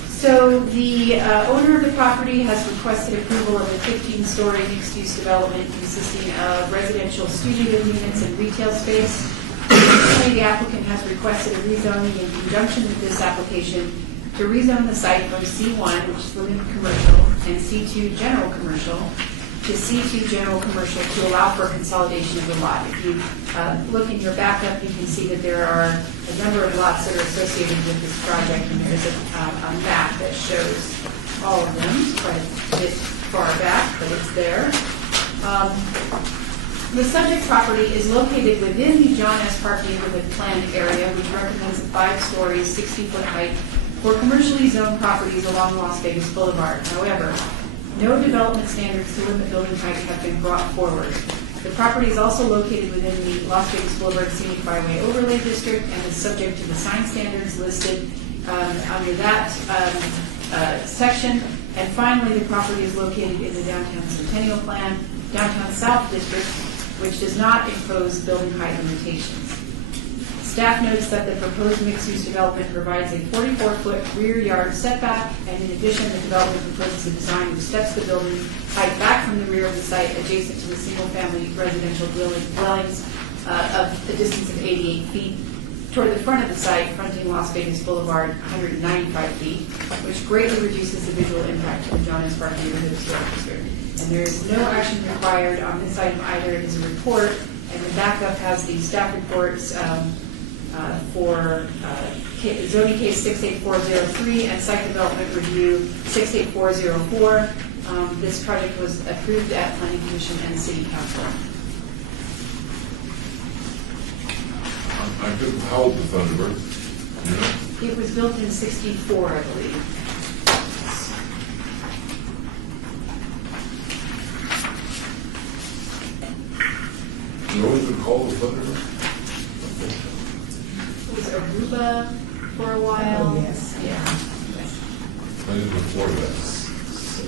So the owner of the property has requested approval of a 15-story mixed-use development consisting of residential studio units and retail space. Additionally, the applicant has requested a rezoning in conjunction with this application to rezone the site from C1, which is limited commercial, and C2 general commercial, to C2 general commercial to allow for consolidation of the lot. If you look in your backup, you can see that there are a number of lots that are associated with this project, and there's a map that shows all of them. It's quite a bit far back, but it's there. The subject property is located within the John S. Park neighborhood plan area, which recommends a 5-story, 60-foot height for commercially zoned properties along Las Vegas Boulevard. However, no development standards to limit building height have been brought forward. The property is also located within the Las Vegas Boulevard Scenic Byway Overlay District and is subject to the sign standards listed under that section. And finally, the property is located in the Downtown Centennial Plan, Downtown South District, which does not impose building height limitations. Staff notes that the proposed mixed-use development provides a 44-foot rear yard setback, and in addition, the development proposes a design which steps the building height back from the rear of the site adjacent to the single-family residential dwellings of a distance of 88 feet toward the front of the site, fronting Las Vegas Boulevard 195 feet, which greatly reduces the visual impact to the John S. Park neighborhood historic district. And there is no action required on this item either. It is a report, and the backup has the staff reports for zoning case 68403 and site development review 68404. This project was approved at Planning Commission and City Council. I couldn't, how old is Thunderbird? You know? It was built in 64, I believe. Has it always been called the Thunderbird? It was Aruba for a while. Oh, yes. Yeah. I didn't before that.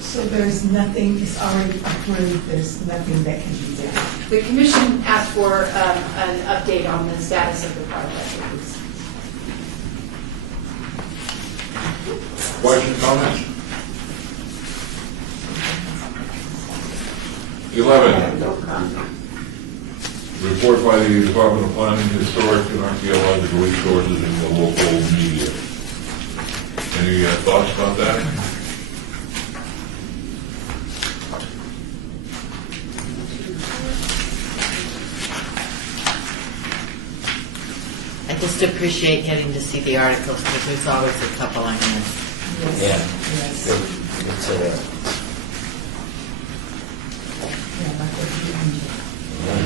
So there's nothing, it's already approved, there's nothing that can be done. The commission asked for an update on the status of the project. Questions, comments? 11. No comment. Report by the Department of Planning, Historic and Archaeological Resources in the local media. Any thoughts about that? I just appreciate getting to see the articles because there's always a couple I miss. Yes. Yeah. Yes.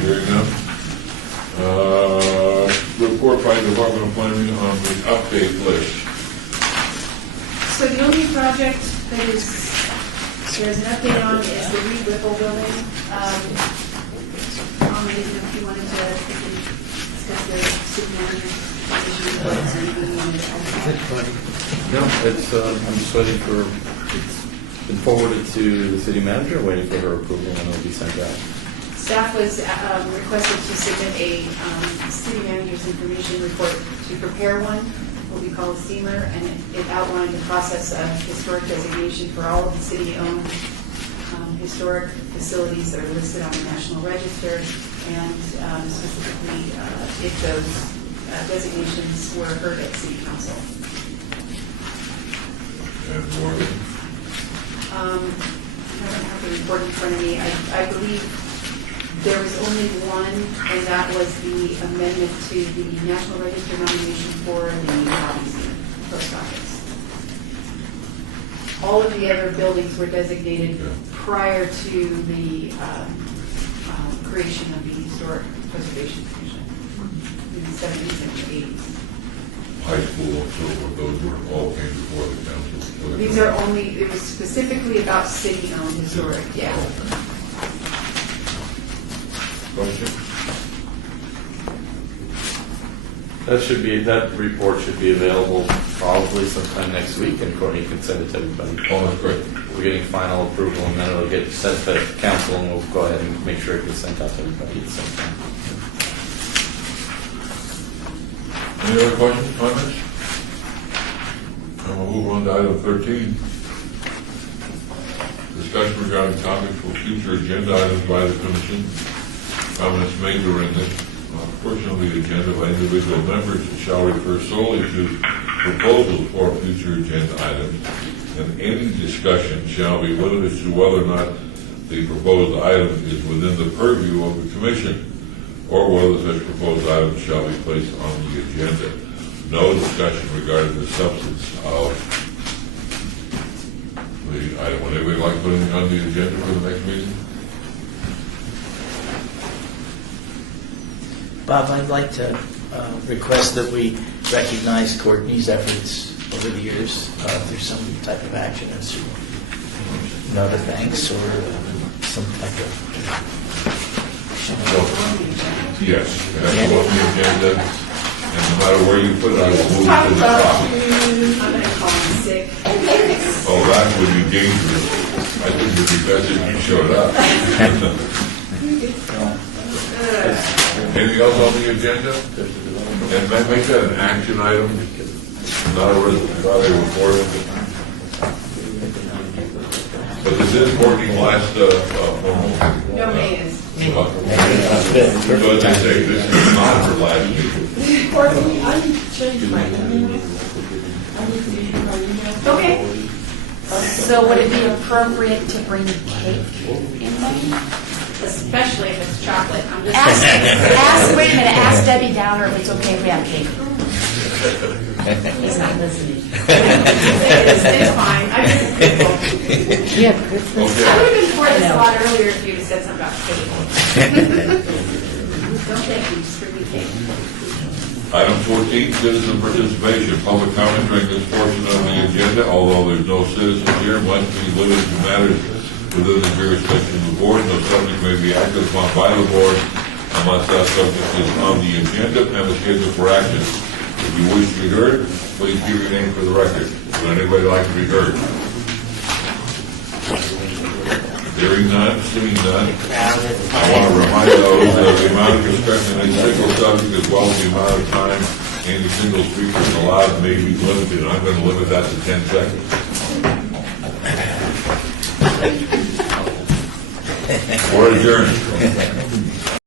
Hearing none. Report by the Department of Planning on the update list. So the only project that there's an update on is the Reed Whipple building. If you wanted to discuss the superintendent issue. No, it's, I'm just waiting for, it's been forwarded to the city manager, waiting for her approval, and it'll be sent out. Staff was requested to submit a city manager's information report to prepare one, what we call a SEMER, and it outlined the process of historic designation for all of the city-owned historic facilities that are listed on the National Register, and specifically if those designations were heard at City Council. And Morgan? I don't have the report in front of me. I believe there was only one, and that was the amendment to the National Register nomination for the post office. All of the other buildings were designated prior to the creation of the Historic Preservation Commission in the 70s and 80s. High school and so forth, those were all came before the council. These are only, it was specifically about city-owned historic, yeah. Question? That report should be available probably sometime next week, and Courtney can send it to everybody. Oh, that's great. We're getting final approval, and then it'll get sent to council, and we'll go ahead and make sure it gets sent out to everybody at the same time. Any other questions, comments? And we'll move on to item 13. Discussion regarding topics for future agenda items by the commission. Comments made during this portion of the agenda by individual members shall refer solely to proposals for future agenda items, and any discussion shall be limited to whether or not the proposed item is within the purview of the commission, or whether such proposed item shall be placed on the agenda. No discussion regarding the substance of the item. Would anybody like to put anything on the agenda for the next meeting? Bob, I'd like to request that we recognize Courtney's efforts over the years through some type of action, as note of thanks or some type of... Yes, it has to go on the agenda, and no matter where you put it, I will move it to the top. I'm going to call him sick. Oh, that would be dangerous. I think it'd be best if you showed up. Anything else on the agenda? And make that an action item, not a report. But this is Courtney's last formal. No mayors. So as I say, this is not her last meeting. Courtney, I changed my email. Okay. So would it be appropriate to bring cake in May? Especially if it's chocolate. I'm just Wait a minute, ask Debbie Downer if it's okay if we have cake. He's not listening. It's fine. I just Yeah, Christmas. I would have been for this a lot earlier if you'd have said something about cake. Don't thank you, just bring me cake. Item 14, citizen participation. Public comment during this portion of the agenda, although there's no citizens here, must be limited to matters within the jurisdiction of the board. No subject may be acted upon by the board unless that subject is on the agenda and is scheduled for action. If you wish to be heard, please give your name for the record. Would anybody like to be heard? Hearing none, seeing none. I want to remind those that the amount of discussion in a single subject as well as the amount of time any single speaker is allowed may be limited. I'm going to limit that to 10 seconds. We're adjourned.